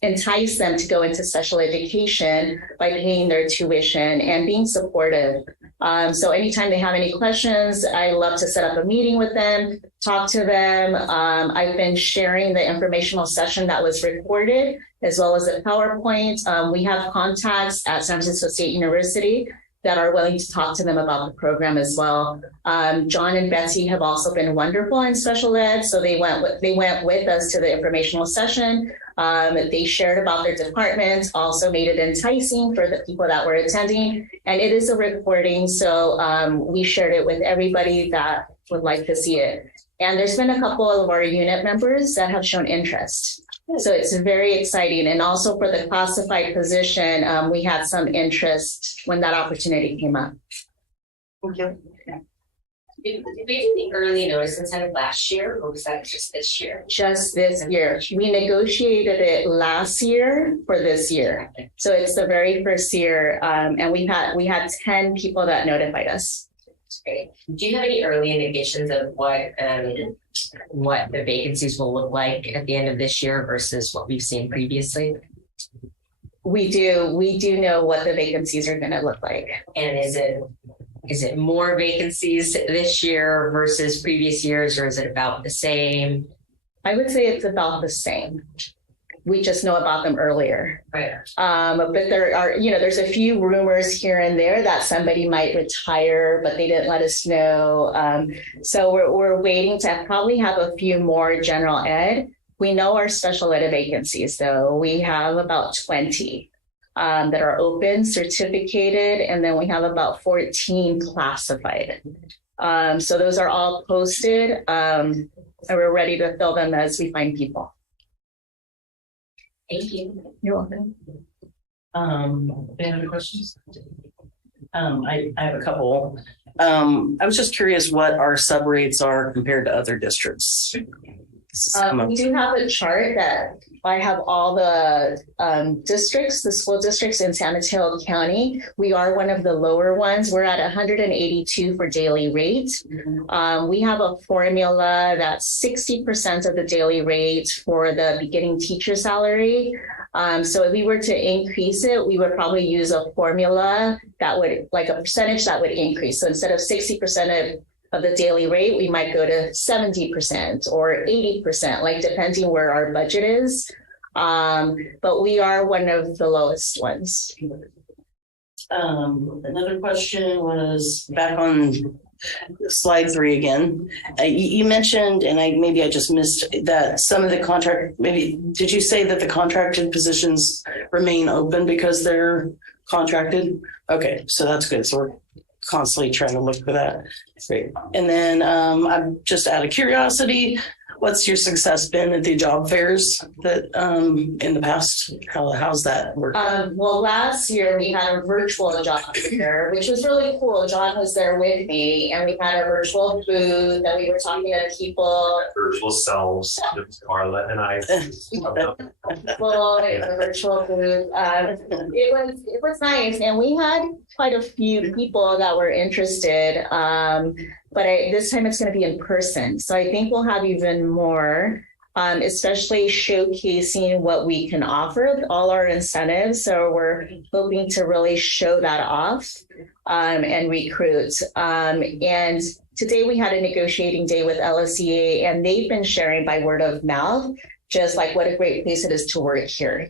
entice them to go into special education by paying their tuition and being supportive. So anytime they have any questions, I love to set up a meeting with them, talk to them. I've been sharing the informational session that was recorded, as well as the PowerPoint. We have contacts at San Francisco State University that are willing to talk to them about the program as well. John and Betsy have also been wonderful in special ed. So they went with us to the informational session. They shared about their departments, also made it enticing for the people that were attending. And it is a recording, so we shared it with everybody that would like to see it. And there's been a couple of our unit members that have shown interest. So it's very exciting. And also for the classified position, we had some interest when that opportunity came up. Thank you. Did we do the early notice incentive last year, or was that just this year? Just this year. We negotiated it last year for this year. So it's the very first year. And we had 10 people that notified us. Great. Do you have any early indications of what the vacancies will look like at the end of this year versus what we've seen previously? We do know what the vacancies are gonna look like. And is it more vacancies this year versus previous years, or is it about the same? I would say it's about the same. We just know about them earlier. Right. But there are, there's a few rumors here and there that somebody might retire, but they didn't let us know. So we're waiting to probably have a few more general ed. We know our special ed vacancies, though. We have about 20 that are open, certificated, and then we have about 14 classified. So those are all posted, and we're ready to fill them as we find people. Thank you. You're welcome. Any other questions? I have a couple. I was just curious what our sub rates are compared to other districts. We do have a chart that I have all the districts, the school districts in San Mateo County. We are one of the lower ones. We're at 182 for daily rate. We have a formula that's 60% of the daily rate for the beginning teacher salary. So if we were to increase it, we would probably use a formula that would, like a percentage that would increase. So instead of 60% of the daily rate, we might go to 70% or 80%, like depending where our budget is. But we are one of the lowest ones. Another question was back on slide 3 again. You mentioned, and maybe I just missed that some of the contract, maybe, did you say that the contracted positions remain open because they're contracted? Okay, so that's good. So we're constantly trying to look for that. Great. And then I'm just out of curiosity, what's your success been at the job fairs that in the past? How's that work? Well, last year we had a virtual job fair, which was really cool. John was there with me, and we had a virtual booth, and we were talking to people. Virtual selves, Carla and I. Well, a virtual booth. It was nice, and we had quite a few people that were interested. But this time it's going to be in person. So I think we'll have even more, especially showcasing what we can offer, all our incentives. So we're hoping to really show that off and recruit. And today we had a negotiating day with LSEA, and they've been sharing by word of mouth, just like what a great place it is to work here,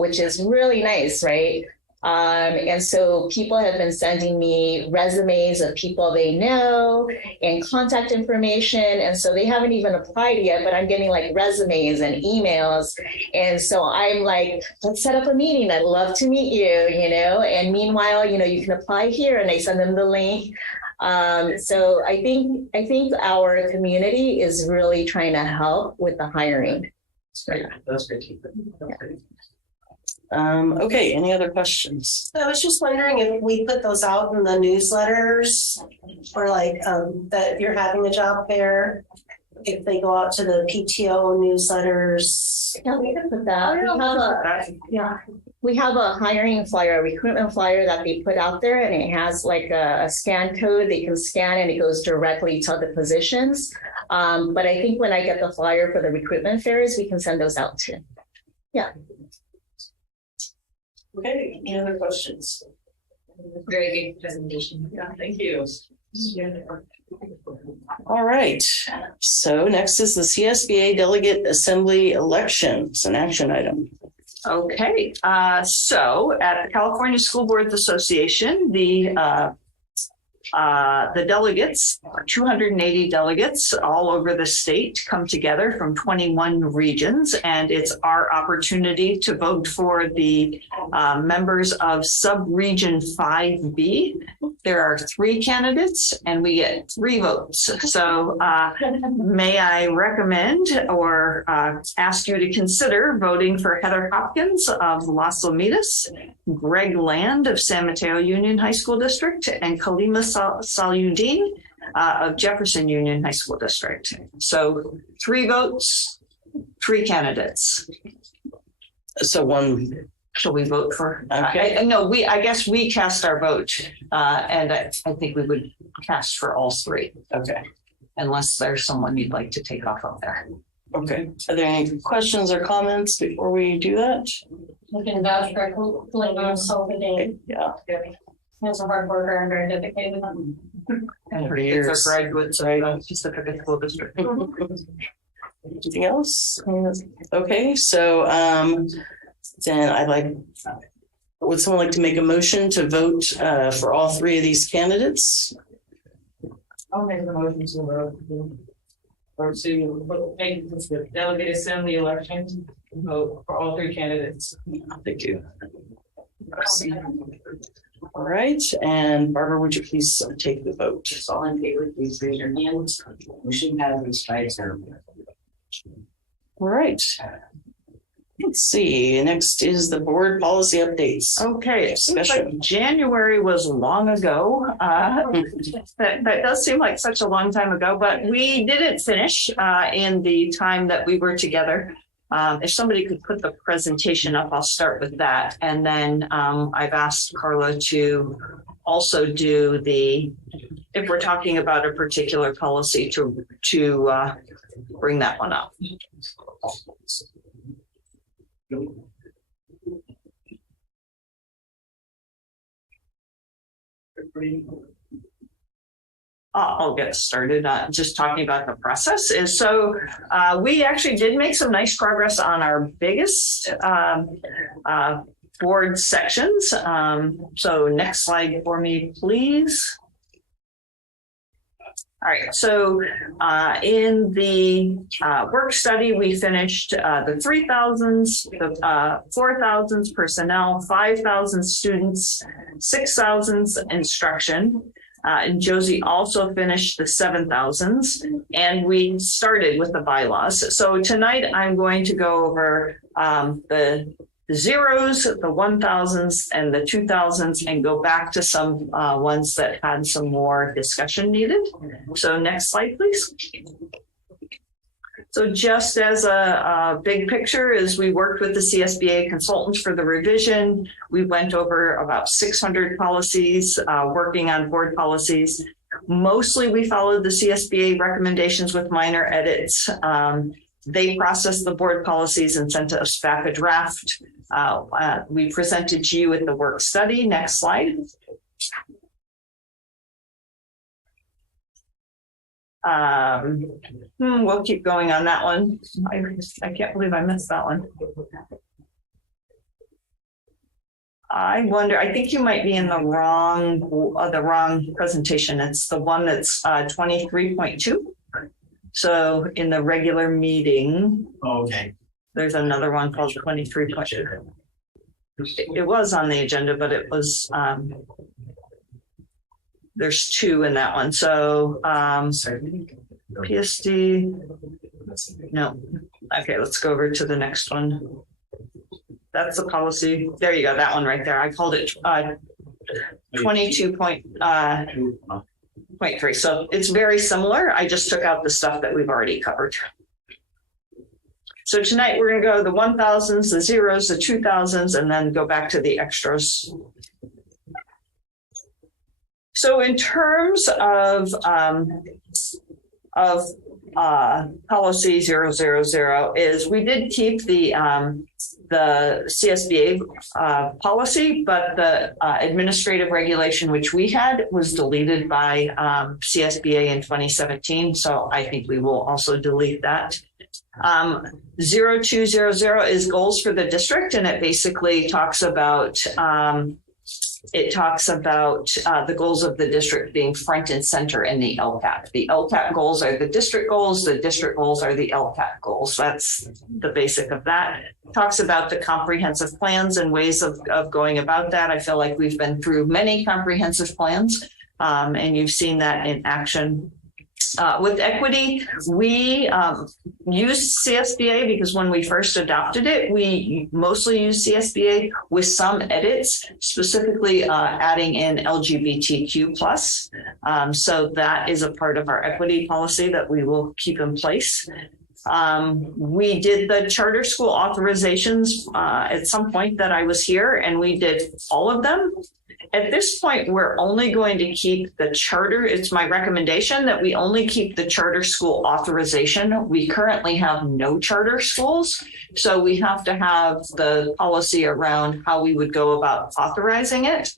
which is really nice, right? And so people have been sending me resumes of people they know and contact information. And so they haven't even applied yet, but I'm getting like resumes and emails. And so I'm like, let's set up a meeting. I'd love to meet you, and meanwhile, you can apply here, and they send them the link. So I think our community is really trying to help with the hiring. That's great. Okay, any other questions? I was just wondering if we put those out in the newsletters, or like that you're having a job fair, if they go out to the PTO newsletters. Yeah, we can put that. We have a hiring flyer, a recruitment flyer that they put out there, and it has like a scan code they can scan, and it goes directly to the positions. But I think when I get the flyer for the recruitment fairs, we can send those out too. Yeah. Okay, any other questions? Very good presentation. Yeah, thank you. All right, so next is the CSBA Delegate Assembly election. It's an action item. Okay, so at the California School Boards Association, the delegates, 280 delegates all over the state, come together from 21 regions, and it's our opportunity to vote for the members of sub-region 5B. There are 3 candidates, and we get 3 votes. So may I recommend or ask you to consider voting for Heather Hopkins of Las Lomitas, Greg Land of San Mateo Union High School District, and Kalima Salyudin of Jefferson Union High School District. So 3 votes, 3 candidates. So one. Shall we vote for? Okay. I guess we cast our vote, and I think we would cast for all 3. Okay. Unless there's someone you'd like to take off of there. Okay, are there any questions or comments before we do that? We can vouch for Linda Sullivan. Yeah. He's a hard worker and very dedicated. And her kids are graduates of the Pacifica School District. Anything else? Okay, so then would someone like to make a motion to vote for all three of these candidates? I'll make the motion to vote. Or to make the delegate assembly election, vote for all three candidates. Thank you. All right, and Barbara, would you please take the vote? All in favor, please raise your hand. Motion passes 5-0. All right. Let's see, next is the board policy updates. Okay, it seems like January was long ago. That does seem like such a long time ago, but we didn't finish in the time that we were together. If somebody could put the presentation up, I'll start with that. And then I've asked Carla to also do if we're talking about a particular policy, to bring that one up. I'll get started just talking about the process. So we actually did make some nice progress on our biggest board sections. So next slide for me, please. All right, so in the work study, we finished the 3,000s, the 4,000s personnel, 5,000 students, 6,000s instruction. And Josie also finished the 7,000s, and we started with the bylaws. So tonight I'm going to go over the zeros, the 1,000s, and the 2,000s, and go back to some ones that had some more discussion needed. So next slide, please. So just as a big picture, as we worked with the CSBA consultants for the revision, we went over about 600 policies, working on board policies. Mostly we followed the CSBA recommendations with minor edits. They processed the board policies and sent us back a draft. We presented to you at the work study. Next slide. We'll keep going on that one. I can't believe I missed that one. I wonder, I think you might be in the wrong presentation. It's the one that's 23.2. So in the regular meeting, okay, there's another one called 23.2. It was on the agenda, but it was there's two in that one. So PSD, no. Okay, let's go over to the next one. That's the policy. There you go, that one right there. I called it 22.3. So it's very similar. I just took out the stuff that we've already covered. So tonight we're going to go the 1,000s, the zeros, the 2,000s, and then go back to the extras. So in terms of policy 000 is we did keep the CSBA policy, but the administrative regulation which we had was deleted by CSBA in 2017. So I think we will also delete that. 0200 is goals for the district, and it basically talks about the goals of the district being front and center in the LCAT. The LCAT goals are the district goals are the LCAT goals. That's the basic of that. It talks about the comprehensive plans and ways of going about that. I feel like we've been through many comprehensive plans, and you've seen that in action. With equity, we used CSBA because when we first adopted it, we mostly used CSBA with some edits, specifically adding in LGBTQ+. So that is a part of our equity policy that we will keep in place. We did the charter school authorizations at some point that I was here, and we did all of them. at this point, we're only going to keep the charter. It's my recommendation that we only keep the charter school authorization. We currently have no charter schools, so we have to have the policy around how we would go about authorizing it.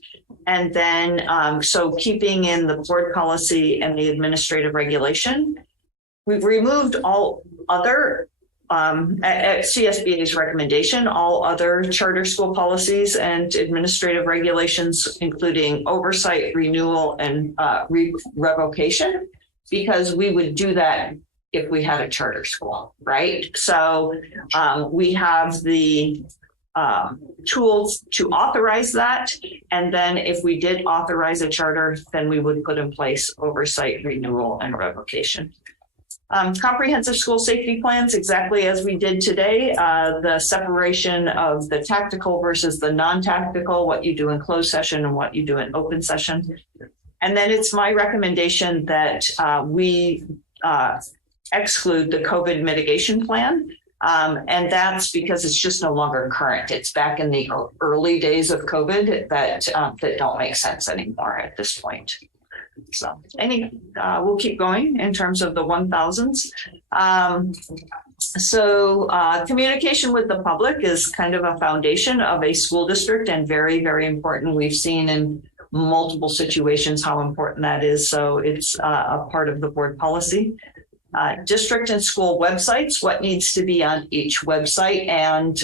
And then, so keeping in the board policy and the administrative regulation, we've removed all other at CSBA's recommendation, all other charter school policies and administrative regulations, including oversight, renewal, and revocation, because we would do that if we had a charter school, right? So we have the tools to authorize that. And then if we did authorize a charter, then we would put in place oversight, renewal, and revocation. Comprehensive school safety plans, exactly as we did today, the separation of the tactical versus the non-tactical, what you do in closed session and what you do in open session. And then it's my recommendation that we exclude the COVID mitigation plan. And that's because it's just no longer current. It's back in the early days of COVID that don't make sense anymore at this point. So I think we'll keep going in terms of the 1000s. Communication with the public is kind of a foundation of a school district and very, very important. We've seen in multiple situations how important that is. So it's a part of the board policy. District and school websites, what needs to be on each website and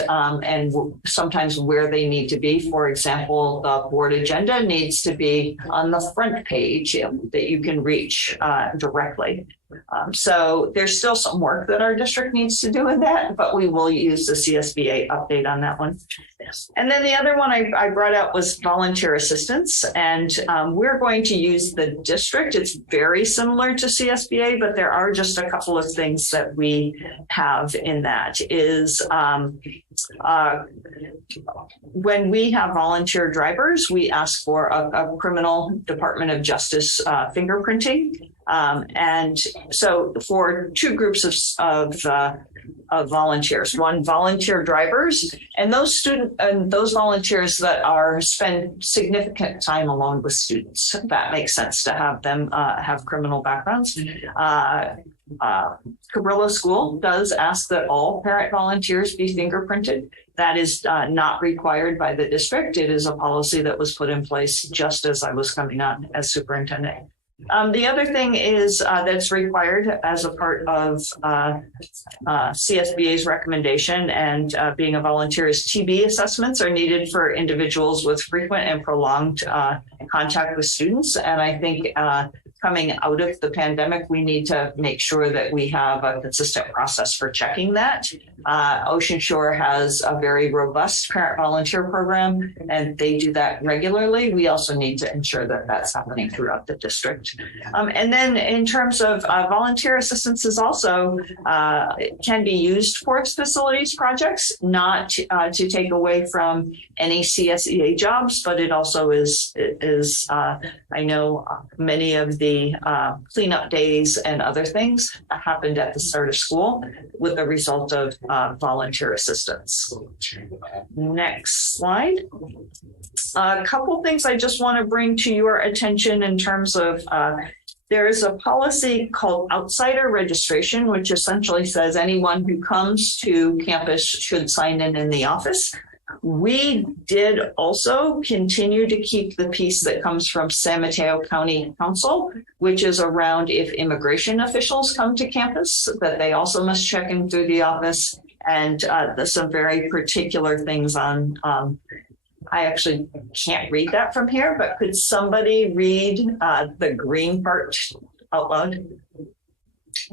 sometimes where they need to be. For example, the board agenda needs to be on the front page that you can reach directly. So there's still some work that our district needs to do in that, but we will use the CSBA update on that one. And then the other one I brought out was volunteer assistance. And we're going to use the district. It's very similar to CSBA, but there are just a couple of things that we have in that is when we have volunteer drivers, we ask for a criminal Department of Justice fingerprinting. And so for two groups of volunteers, one volunteer drivers, and those volunteers that spend significant time along with students. That makes sense to have them have criminal backgrounds. Cabrillo School does ask that all parent volunteers be fingerprinted. That is not required by the district. It is a policy that was put in place just as I was coming on as superintendent. The other thing is that's required as a part of CSBA's recommendation and being a volunteer is TB assessments are needed for individuals with frequent and prolonged contact with students. And I think coming out of the pandemic, we need to make sure that we have a consistent process for checking that. Ocean Shore has a very robust parent volunteer program, and they do that regularly. We also need to ensure that that's happening throughout the district. And then in terms of volunteer assistance is also can be used for facilities projects, not to take away from any CSEA jobs, but it also is I know many of the cleanup days and other things happened at the start of school with the result of volunteer assistance. Next slide. A couple things I just want to bring to your attention in terms of there is a policy called outsider registration, which essentially says anyone who comes to campus should sign in the office. We did also continue to keep the piece that comes from San Mateo County Council, which is around if immigration officials come to campus, that they also must check in through the office, and there's some very particular things on I actually can't read that from here, but could somebody read the green part out loud?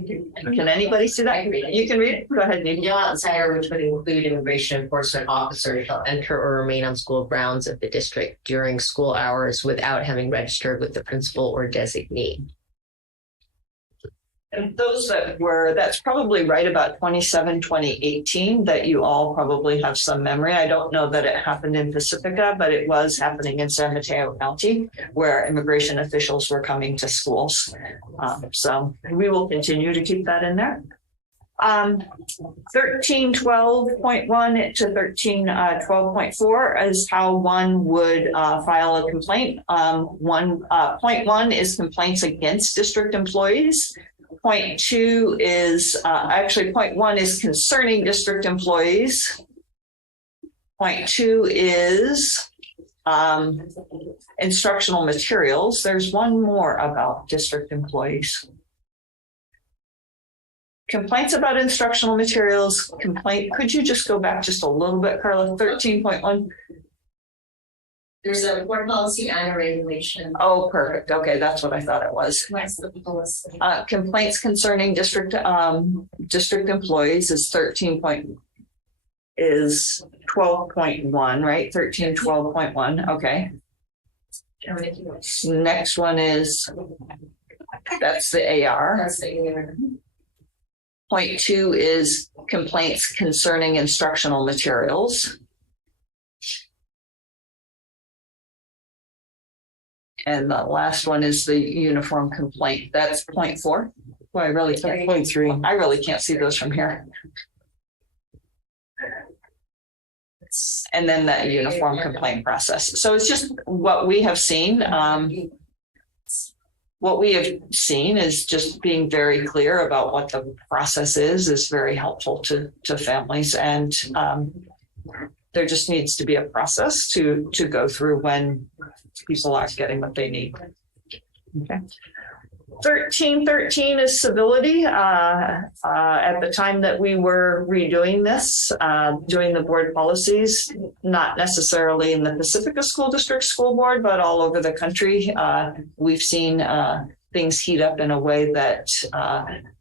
Can anybody see that? You can read it? Go ahead, Nadine. No outsider, which would include immigration enforcement officers, shall enter or remain on school grounds of the district during school hours without having registered with the principal or designee. And those that's probably right about 2018, that you all probably have some memory. I don't know that it happened in Pacifica, but it was happening in San Mateo County where immigration officials were coming to schools. So we will continue to keep that in there. 1312.1 to 1312.4 is how one would file a complaint. Point one is complaints against district employees. Point two is point one is concerning district employees. Point two is instructional materials. There's one more about district employees. Complaints about instructional materials, could you just go back just a little bit, Carla? 13.1. There's a board policy and a regulation. Oh, perfect. Okay, that's what I thought it was. Complaints concerning district employees is 12.1, right? 1312.1. Okay. Next one is that's the AR. That's the AR. Point two is complaints concerning instructional materials. And the last one is the uniform complaint. That's point four. Boy, I really can't. Point three. I really can't see those from here. And then that uniform complaint process. So it's just what we have seen. What we have seen is just being very clear about what the process is very helpful to families. And there just needs to be a process to go through when people aren't getting what they need. Okay. 1313 is civility. At the time that we were redoing this, doing the board policies, not necessarily in the Pacifica School District School Board, but all over the country, we've seen things heat up in a way that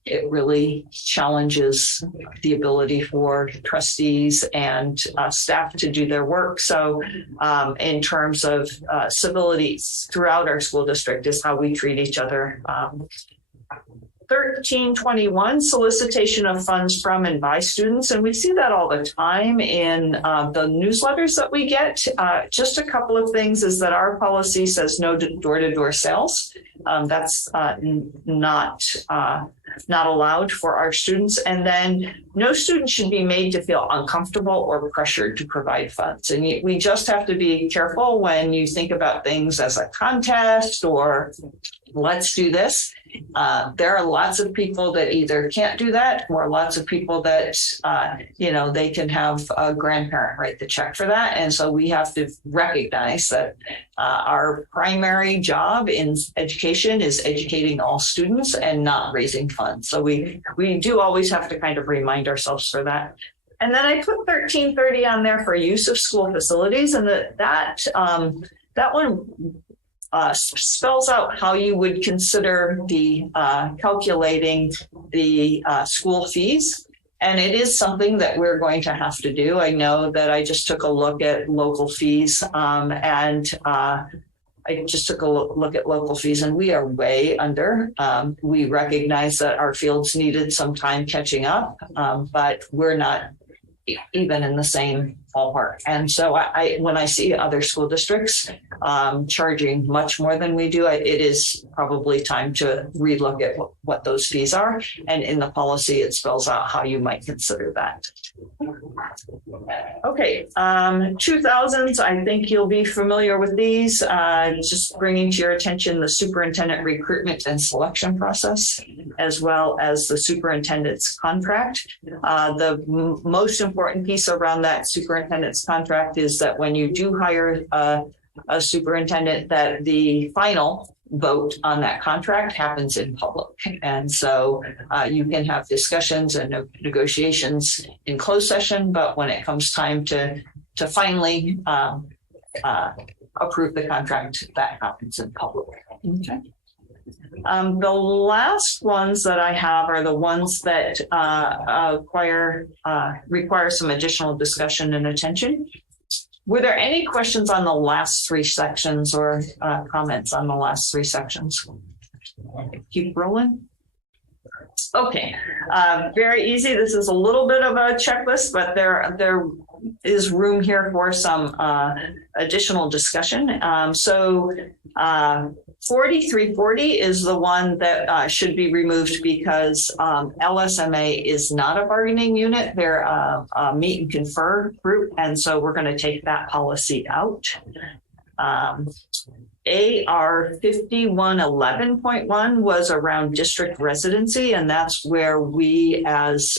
it really challenges the ability for trustees and staff to do their work. So in terms of civility throughout our school district is how we treat each other. 1321, solicitation of funds from and by students. And we see that all the time in the newsletters that we get. Just a couple of things is that our policy says no door-to-door sales. That's not allowed for our students. And then no student should be made to feel uncomfortable or pressured to provide funds. And we just have to be careful when you think about things as a contest or let's do this. There are lots of people that either can't do that or lots of people that, they can have a grandparent write the check for that. And so we have to recognize that our primary job in education is educating all students and not raising funds. So we do always have to kind of remind ourselves for that. And then I put 1330 on there for use of school facilities, and that one spells out how you would consider the calculating the school fees. And it is something that we're going to have to do. I know that I just took a look at local fees and I just took a look at local fees and we are way under. We recognize that our fields needed some time catching up, but we're not even in the same ballpark. And so when I see other school districts charging much more than we do, it is probably time to relook at what those fees are. And in the policy, it spells out how you might consider that. Okay, 2000s, I think you'll be familiar with these. Just bringing to your attention the superintendent recruitment and selection process, as well as the superintendent's contract. The most important piece around that superintendent's contract is that when you do hire a superintendent, that the final vote on that contract happens in public. And so you can have discussions and negotiations in closed session, but when it comes time to finally approve the contract, that happens in public. Okay. The last ones that I have are the ones that require some additional discussion and attention. Were there any questions on the last three sections or comments on the last three sections? Keep rolling. Okay, very easy. This is a little bit of a checklist, but there is room here for some additional discussion. 4340 is the one that should be removed because LSMA is not a bargaining unit. They're a meet and confer group, and so we're going to take that policy out. AR 5111.1 was around district residency, and that's where we as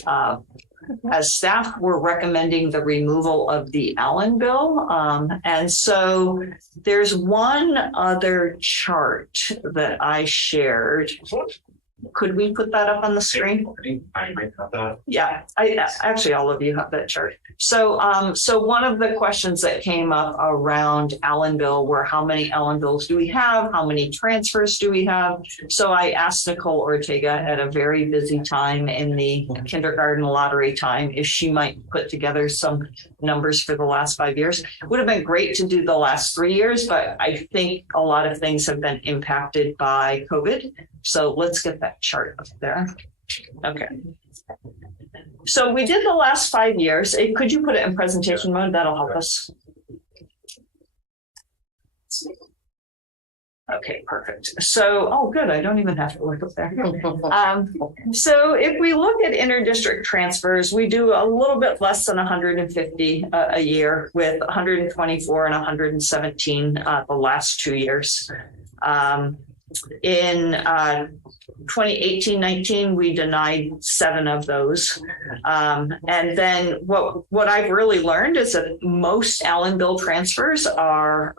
staff were recommending the removal of the Allen bill. And so there's one other chart that I shared. Could we put that up on the screen? I might have that. Yeah, actually all of you have that chart. So one of the questions that came up around Allen bill were how many Allen bills do we have? How many transfers do we have? So I asked Nicole Ortega at a very busy time in the kindergarten lottery time if she might put together some numbers for the last 5 years. It would have been great to do the last 3 years, but I think a lot of things have been impacted by COVID. So let's get that chart up there. Okay. So we did the last 5 years. Could you put it in presentation mode? That'll help us. Okay, perfect. So, oh, good. I don't even have to look up there. So if we look at interdistrict transfers, we do a little bit less than 150 a year, with 124 and 117 the last 2 years. In 2018-19, we denied 7 of those. And then what I've really learned is that most Allen bill transfers are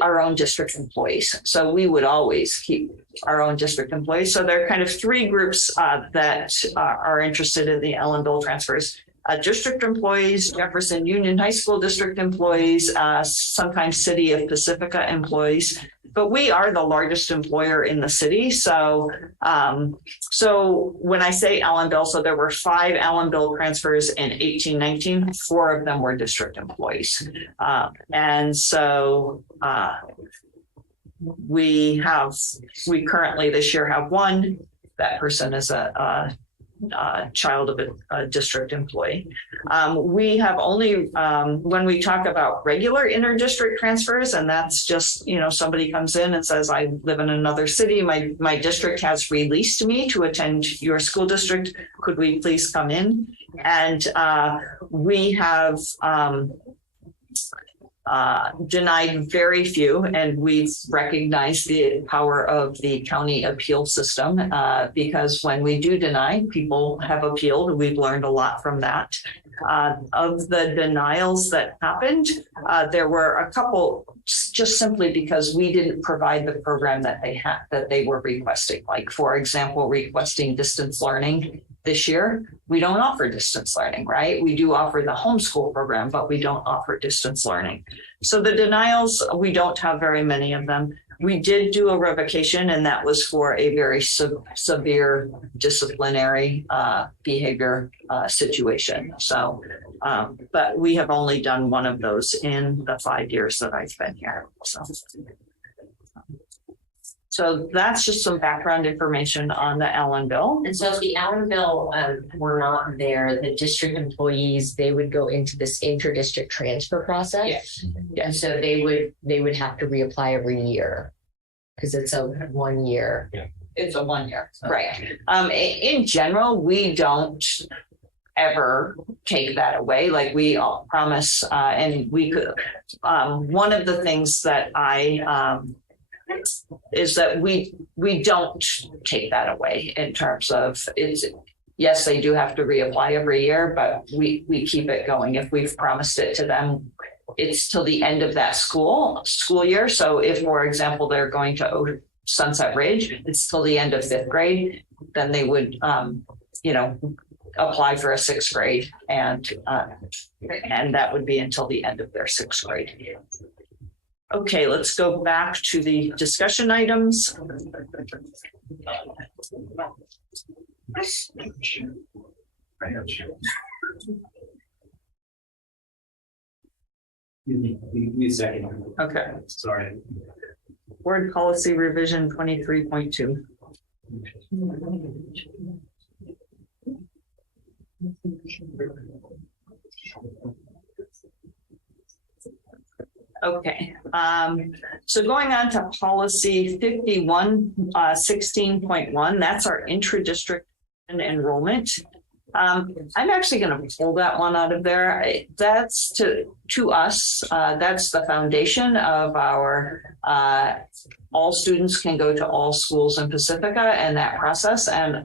our own district employees. So we would always keep our own district employees. So there are kind of 3 groups that are interested in the Allen bill transfers. District employees, Jefferson Union High School district employees, sometimes City of Pacifica employees. But we are the largest employer in the city. So when I say Allen bill, so there were 5 Allen bill transfers in 18-19, 4 of them were district employees. And so we currently this year have 1. That person is a child of a district employee. We have only, when we talk about regular interdistrict transfers, and that's just, somebody comes in and says, I live in another city, my district has released me to attend your school district, could we please come in? And we have denied very few, and we've recognized the power of the county appeal system because when we do deny, people have appealed. We've learned a lot from that. Of the denials that happened, there were a couple just simply because we didn't provide the program that they were requesting. Like, for example, requesting distance learning. This year, we don't offer distance learning, right? We do offer the homeschool program, but we don't offer distance learning. So the denials, we don't have very many of them. We did do a revocation, and that was for a very severe disciplinary behavior situation. So, but we have only done 1 of those in the 5 years that I've been here. So that's just some background information on the Allen bill. And so if the Allen bill were not there, the district employees, they would go into this interdistrict transfer process. Yes. And so they would have to reapply every year because it's a 1 year. Yeah. It's a 1 year, right? In general, we don't ever take that away. Like, we all promise, and we could. One of the things that is that we don't take that away in terms of yes, they do have to reapply every year, but we keep it going. If we've promised it to them, it's till the end of that school year. So if, for example, they're going to Sunset Ridge, it's till the end of 5th grade, then they would apply for a 6th grade, and that would be until the end of their 6th grade. Okay, let's go back to the discussion items. Give me a second. Okay. Sorry. Board policy revision 23.2. Okay, so going on to policy 5116.1, that's our intra-district enrollment. I'm actually going to pull that one out of there. That's to us, that's the foundation of our all students can go to all schools in Pacifica and that process. And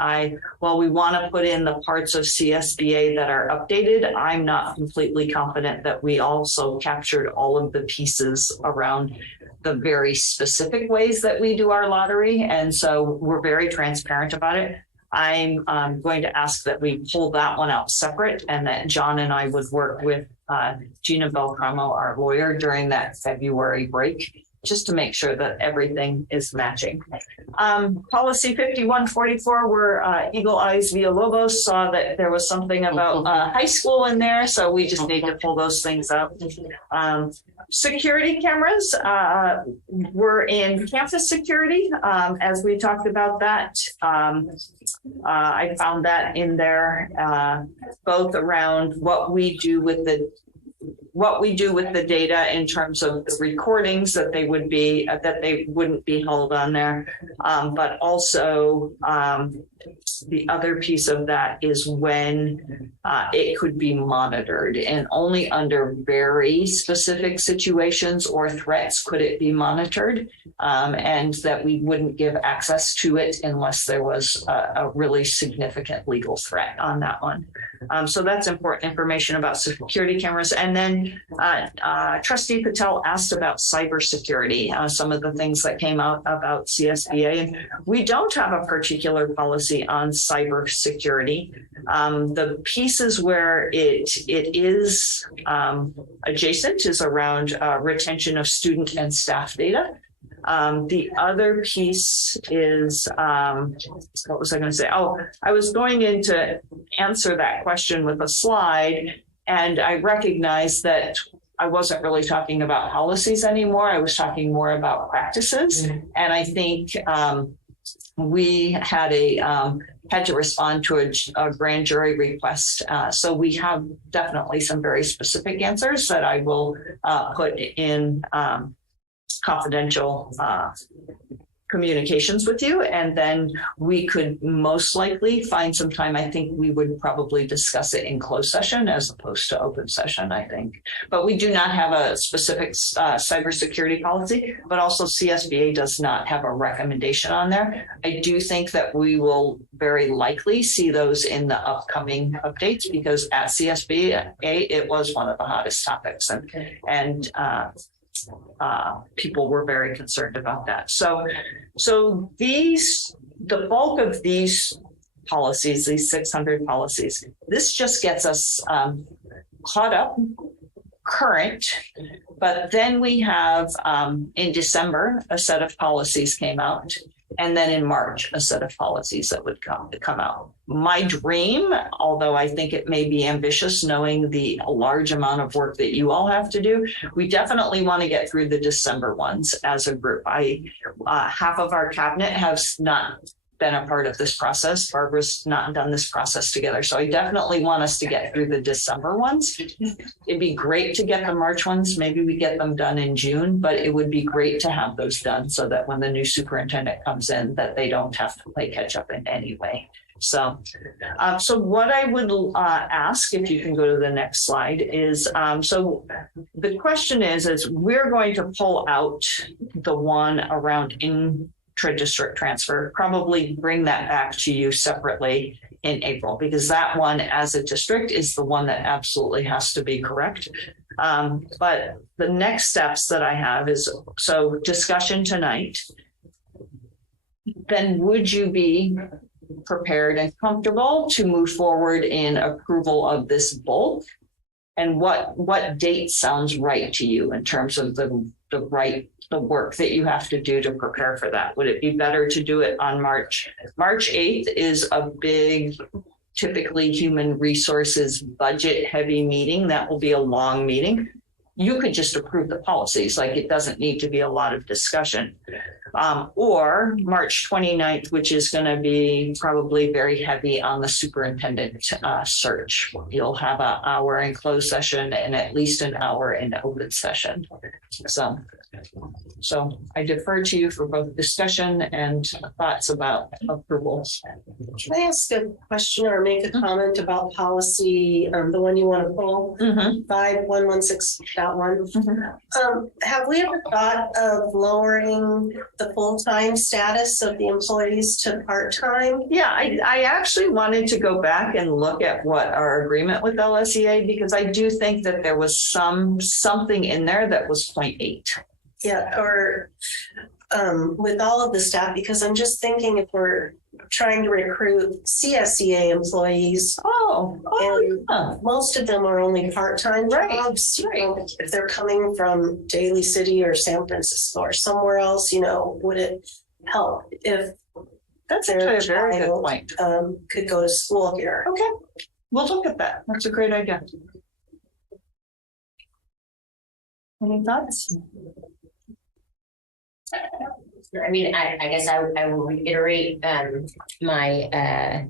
while we want to put in the parts of CSBA that are updated, I'm not completely confident that we also captured all of the pieces around the very specific ways that we do our lottery. And so we're very transparent about it. I'm going to ask that we pull that one out separate and that John and I would work with Gina Beltramo, our lawyer, during that February break, just to make sure that everything is matching. Policy 5144, where Eagle Eyes Villalobos saw that there was something about high school in there, so we just need to pull those things up. Security cameras, we're in campus security, as we talked about that. I found that in there, both around what we do with the data in terms of the recordings that they wouldn't be held on there, but also the other piece of that is when it could be monitored, and only under very specific situations or threats could it be monitored, and that we wouldn't give access to it unless there was a really significant legal threat on that one. So that's important information about security cameras. And then Trustee Patel asked about cybersecurity, some of the things that came out about CSBA. And we don't have a particular policy on cybersecurity. The pieces where it is adjacent is around retention of student and staff data. The other piece is, what was I going to say? Oh, I was going in to answer that question with a slide, and I recognized that I wasn't really talking about policies anymore. I was talking more about practices. And I think we had to respond to a grand jury request. So we have definitely some very specific answers that I will put in confidential communications with you, and then we could most likely find some time. I think we would probably discuss it in closed session as opposed to open session, I think. But we do not have a specific cybersecurity policy, but also CSBA does not have a recommendation on there. I do think that we will very likely see those in the upcoming updates, because at CSBA, it was one of the hottest topics, and people were very concerned about that. So the bulk of these policies, these 600 policies, this just gets us caught up, current. But then we have in December a set of policies came out, and then in March a set of policies that would come out. My dream, although I think it may be ambitious knowing the large amount of work that you all have to do, we definitely want to get through the December ones as a group. Half of our cabinet has not been a part of this process. Barbara's not done this process together. So I definitely want us to get through the December ones. It'd be great to get the March ones. Maybe we get them done in June, but it would be great to have those done so that when the new superintendent comes in, that they don't have to play catch up in any way. So what I would ask, if you can go to the next slide, is so the question is we're going to pull out the one around intra-district transfer, probably bring that back to you separately in April, because that one as a district is the one that absolutely has to be correct. But the next steps that I have is, so discussion tonight, then would you be prepared and comfortable to move forward in approval of this bulk? And what date sounds right to you in terms of the work that you have to do to prepare for that? Would it be better to do it on March 8th is a big, typically human resources budget heavy meeting. That will be a long meeting. You could just approve the policies, like it doesn't need to be a lot of discussion. or March 29th, which is going to be probably very heavy on the superintendent search. You'll have an hour in closed session and at least an hour in open session. So I defer to you for both discussion and thoughts about approval. Can I ask a question or make a comment about policy, the one you want to pull, 5116.1? Have we ever thought of lowering the full-time status of the employees to part-time? Yeah, I actually wanted to go back and look at what our agreement with LSEA, because I do think that there was something in there that was 0.8. Yeah, or with all of the staff, because I'm just thinking if we're trying to recruit CSEA employees. Most of them are only part-time jobs. You know, if they're coming from Daly City or San Francisco or somewhere else, you know, would it help if that's actually a very good point. Could go to school here? Okay, we'll look at that. That's a great idea. Any thoughts? I mean, I guess I will reiterate my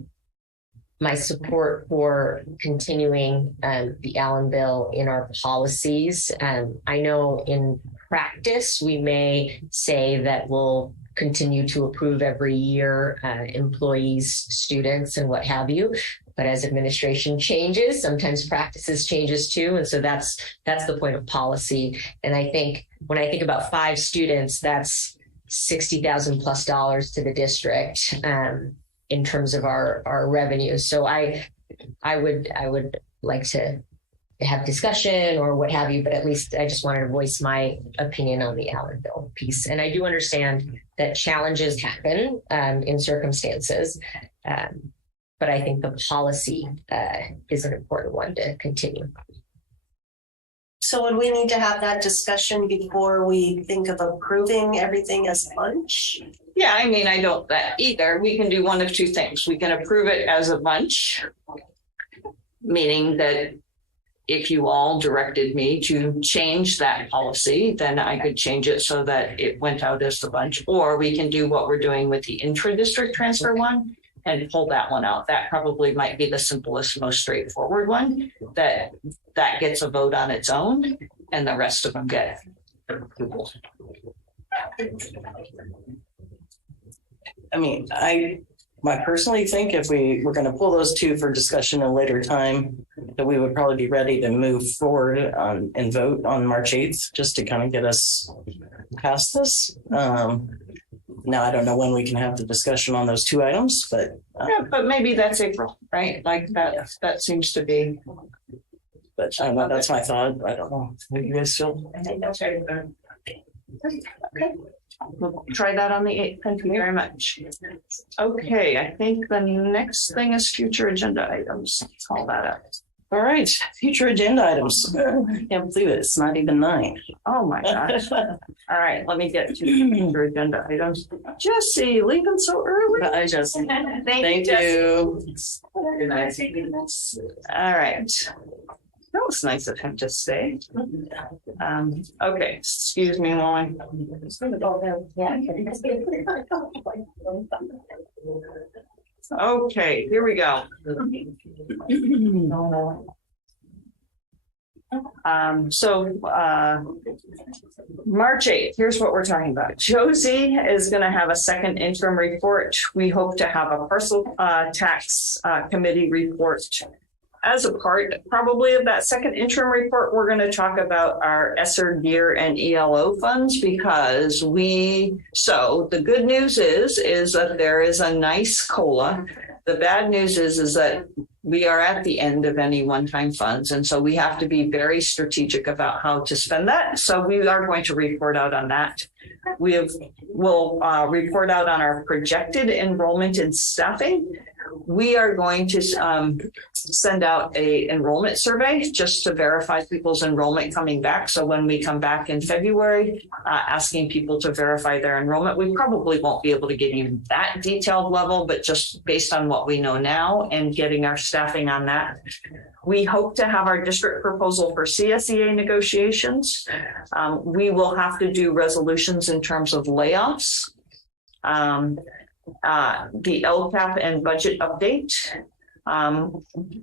my support for continuing the Allen bill in our policies. I know in practice we may say that we'll continue to approve every year employees, students, and what have you. But as administration changes, sometimes practices changes too. And so that's the point of policy. And I think when I think about 5 students, that's $60,000 plus to the district in terms of our revenue. So I would like to have discussion or what have you, but at least I just wanted to voice my opinion on the Allen bill piece. And I do understand that challenges happen in circumstances. But I think the policy is an important one to continue. So would we need to have that discussion before we think of approving everything as a bunch? Yeah, I mean, I don't that either. We can do one of two things. We can approve it as a bunch, meaning that if you all directed me to change that policy, then I could change it so that it went out as a bunch. Or we can do what we're doing with the intra-district transfer one and pull that one out. That probably might be the simplest, most straightforward one that gets a vote on its own and the rest of them get approval. I mean, I personally think if we were going to pull those two for discussion at a later time, that we would probably be ready to move forward and vote on March 8th, just to kind of get us past this. Now, I don't know when we can have the discussion on those 2 items, but yeah, but maybe that's April, right? Like that seems to be. But I don't know. That's my thought. I don't know. What do you guys feel? I think that's right. Okay. We'll try that on the 8th. Thank you very much. Okay, I think the next thing is future agenda items. Let's call that up. All right, future agenda items. I can't believe it. It's not even 9. Oh my gosh. All right, let me get to future agenda items. Jesse, leaving so early. Bye, Jesse. Thank you. Good night. All right. That was nice of him to stay. Okay, excuse me while I'm. Okay, here we go. March 8th, here's what we're talking about. Josie is going to have a second interim report. We hope to have a parcel tax committee report. As a part probably of that second interim report, we're going to talk about our ESSER, DEER, and ELO funds because so the good news is that there is a nice COLA. The bad news is that we are at the end of any one-time funds. And so we have to be very strategic about how to spend that. So we are going to report out on that. We'll report out on our projected enrollment in staffing. we are going to send out a enrollment survey just to verify people's enrollment coming back. So when we come back in February, asking people to verify their enrollment, we probably won't be able to give you that detailed level, but just based on what we know now and getting our staffing on that. We hope to have our district proposal for CSEA negotiations. We will have to do resolutions in terms of layoffs. The LCAP and budget update.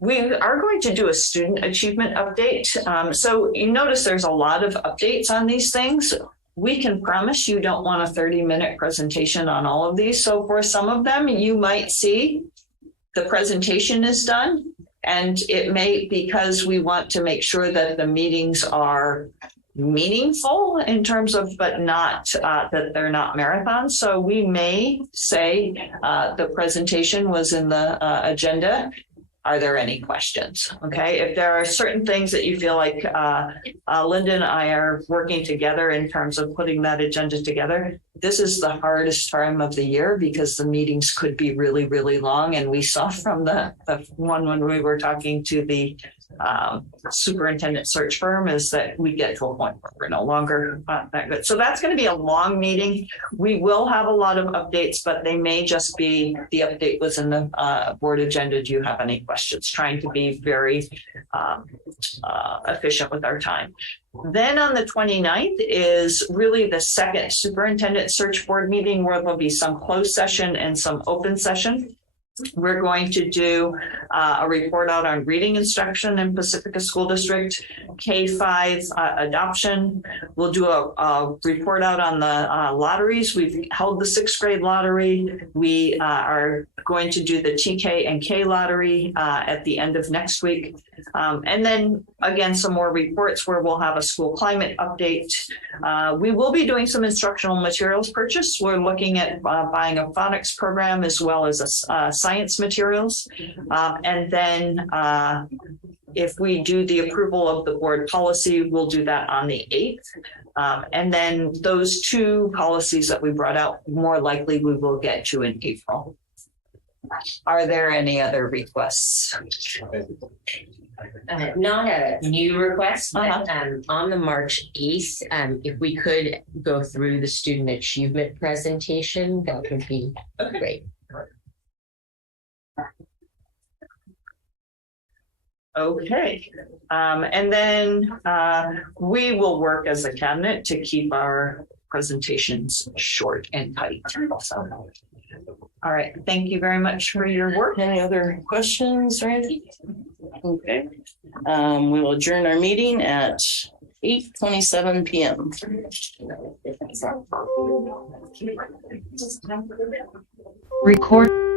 We are going to do a student achievement update. So you notice there's a lot of updates on these things. We can promise you don't want a 30-minute presentation on all of these. So for some of them, you might see the presentation is done. And it may, because we want to make sure that the meetings are meaningful in terms of, but not that they're not marathons. So we may say the presentation was in the agenda. Are there any questions? Okay, if there are certain things that you feel like Linda and I are working together in terms of putting that agenda together, this is the hardest time of the year because the meetings could be really, really long. And we saw from the one when we were talking to the superintendent search firm is that we get to a point where we're no longer that good. So that's going to be a long meeting. We will have a lot of updates, but they may just be the update was in the board agenda. Do you have any questions? Trying to be very efficient with our time. Then on the 29th is really the second superintendent search board meeting where there'll be some closed session and some open session. We're going to do a report out on reading instruction in Pacifica School District, K-5 adoption. We'll do a report out on the lotteries. We've held the 6th grade lottery. We are going to do the TK and K lottery at the end of next week. And then again, some more reports where we'll have a school climate update. We will be doing some instructional materials purchase. We're looking at buying a phonics program as well as a science materials. And then if we do the approval of the board policy, we'll do that on the 8th. And then those two policies that we brought out, more likely we will get to in April. Are there any other requests? Not a new request, but on the March 8th, if we could go through the student achievement presentation, that would be great. Okay. And then we will work as a cabinet to keep our presentations short and tight. So, all right. Thank you very much for your work. Any other questions or anything? Okay. We will adjourn our meeting at 8:27 p.m. Record.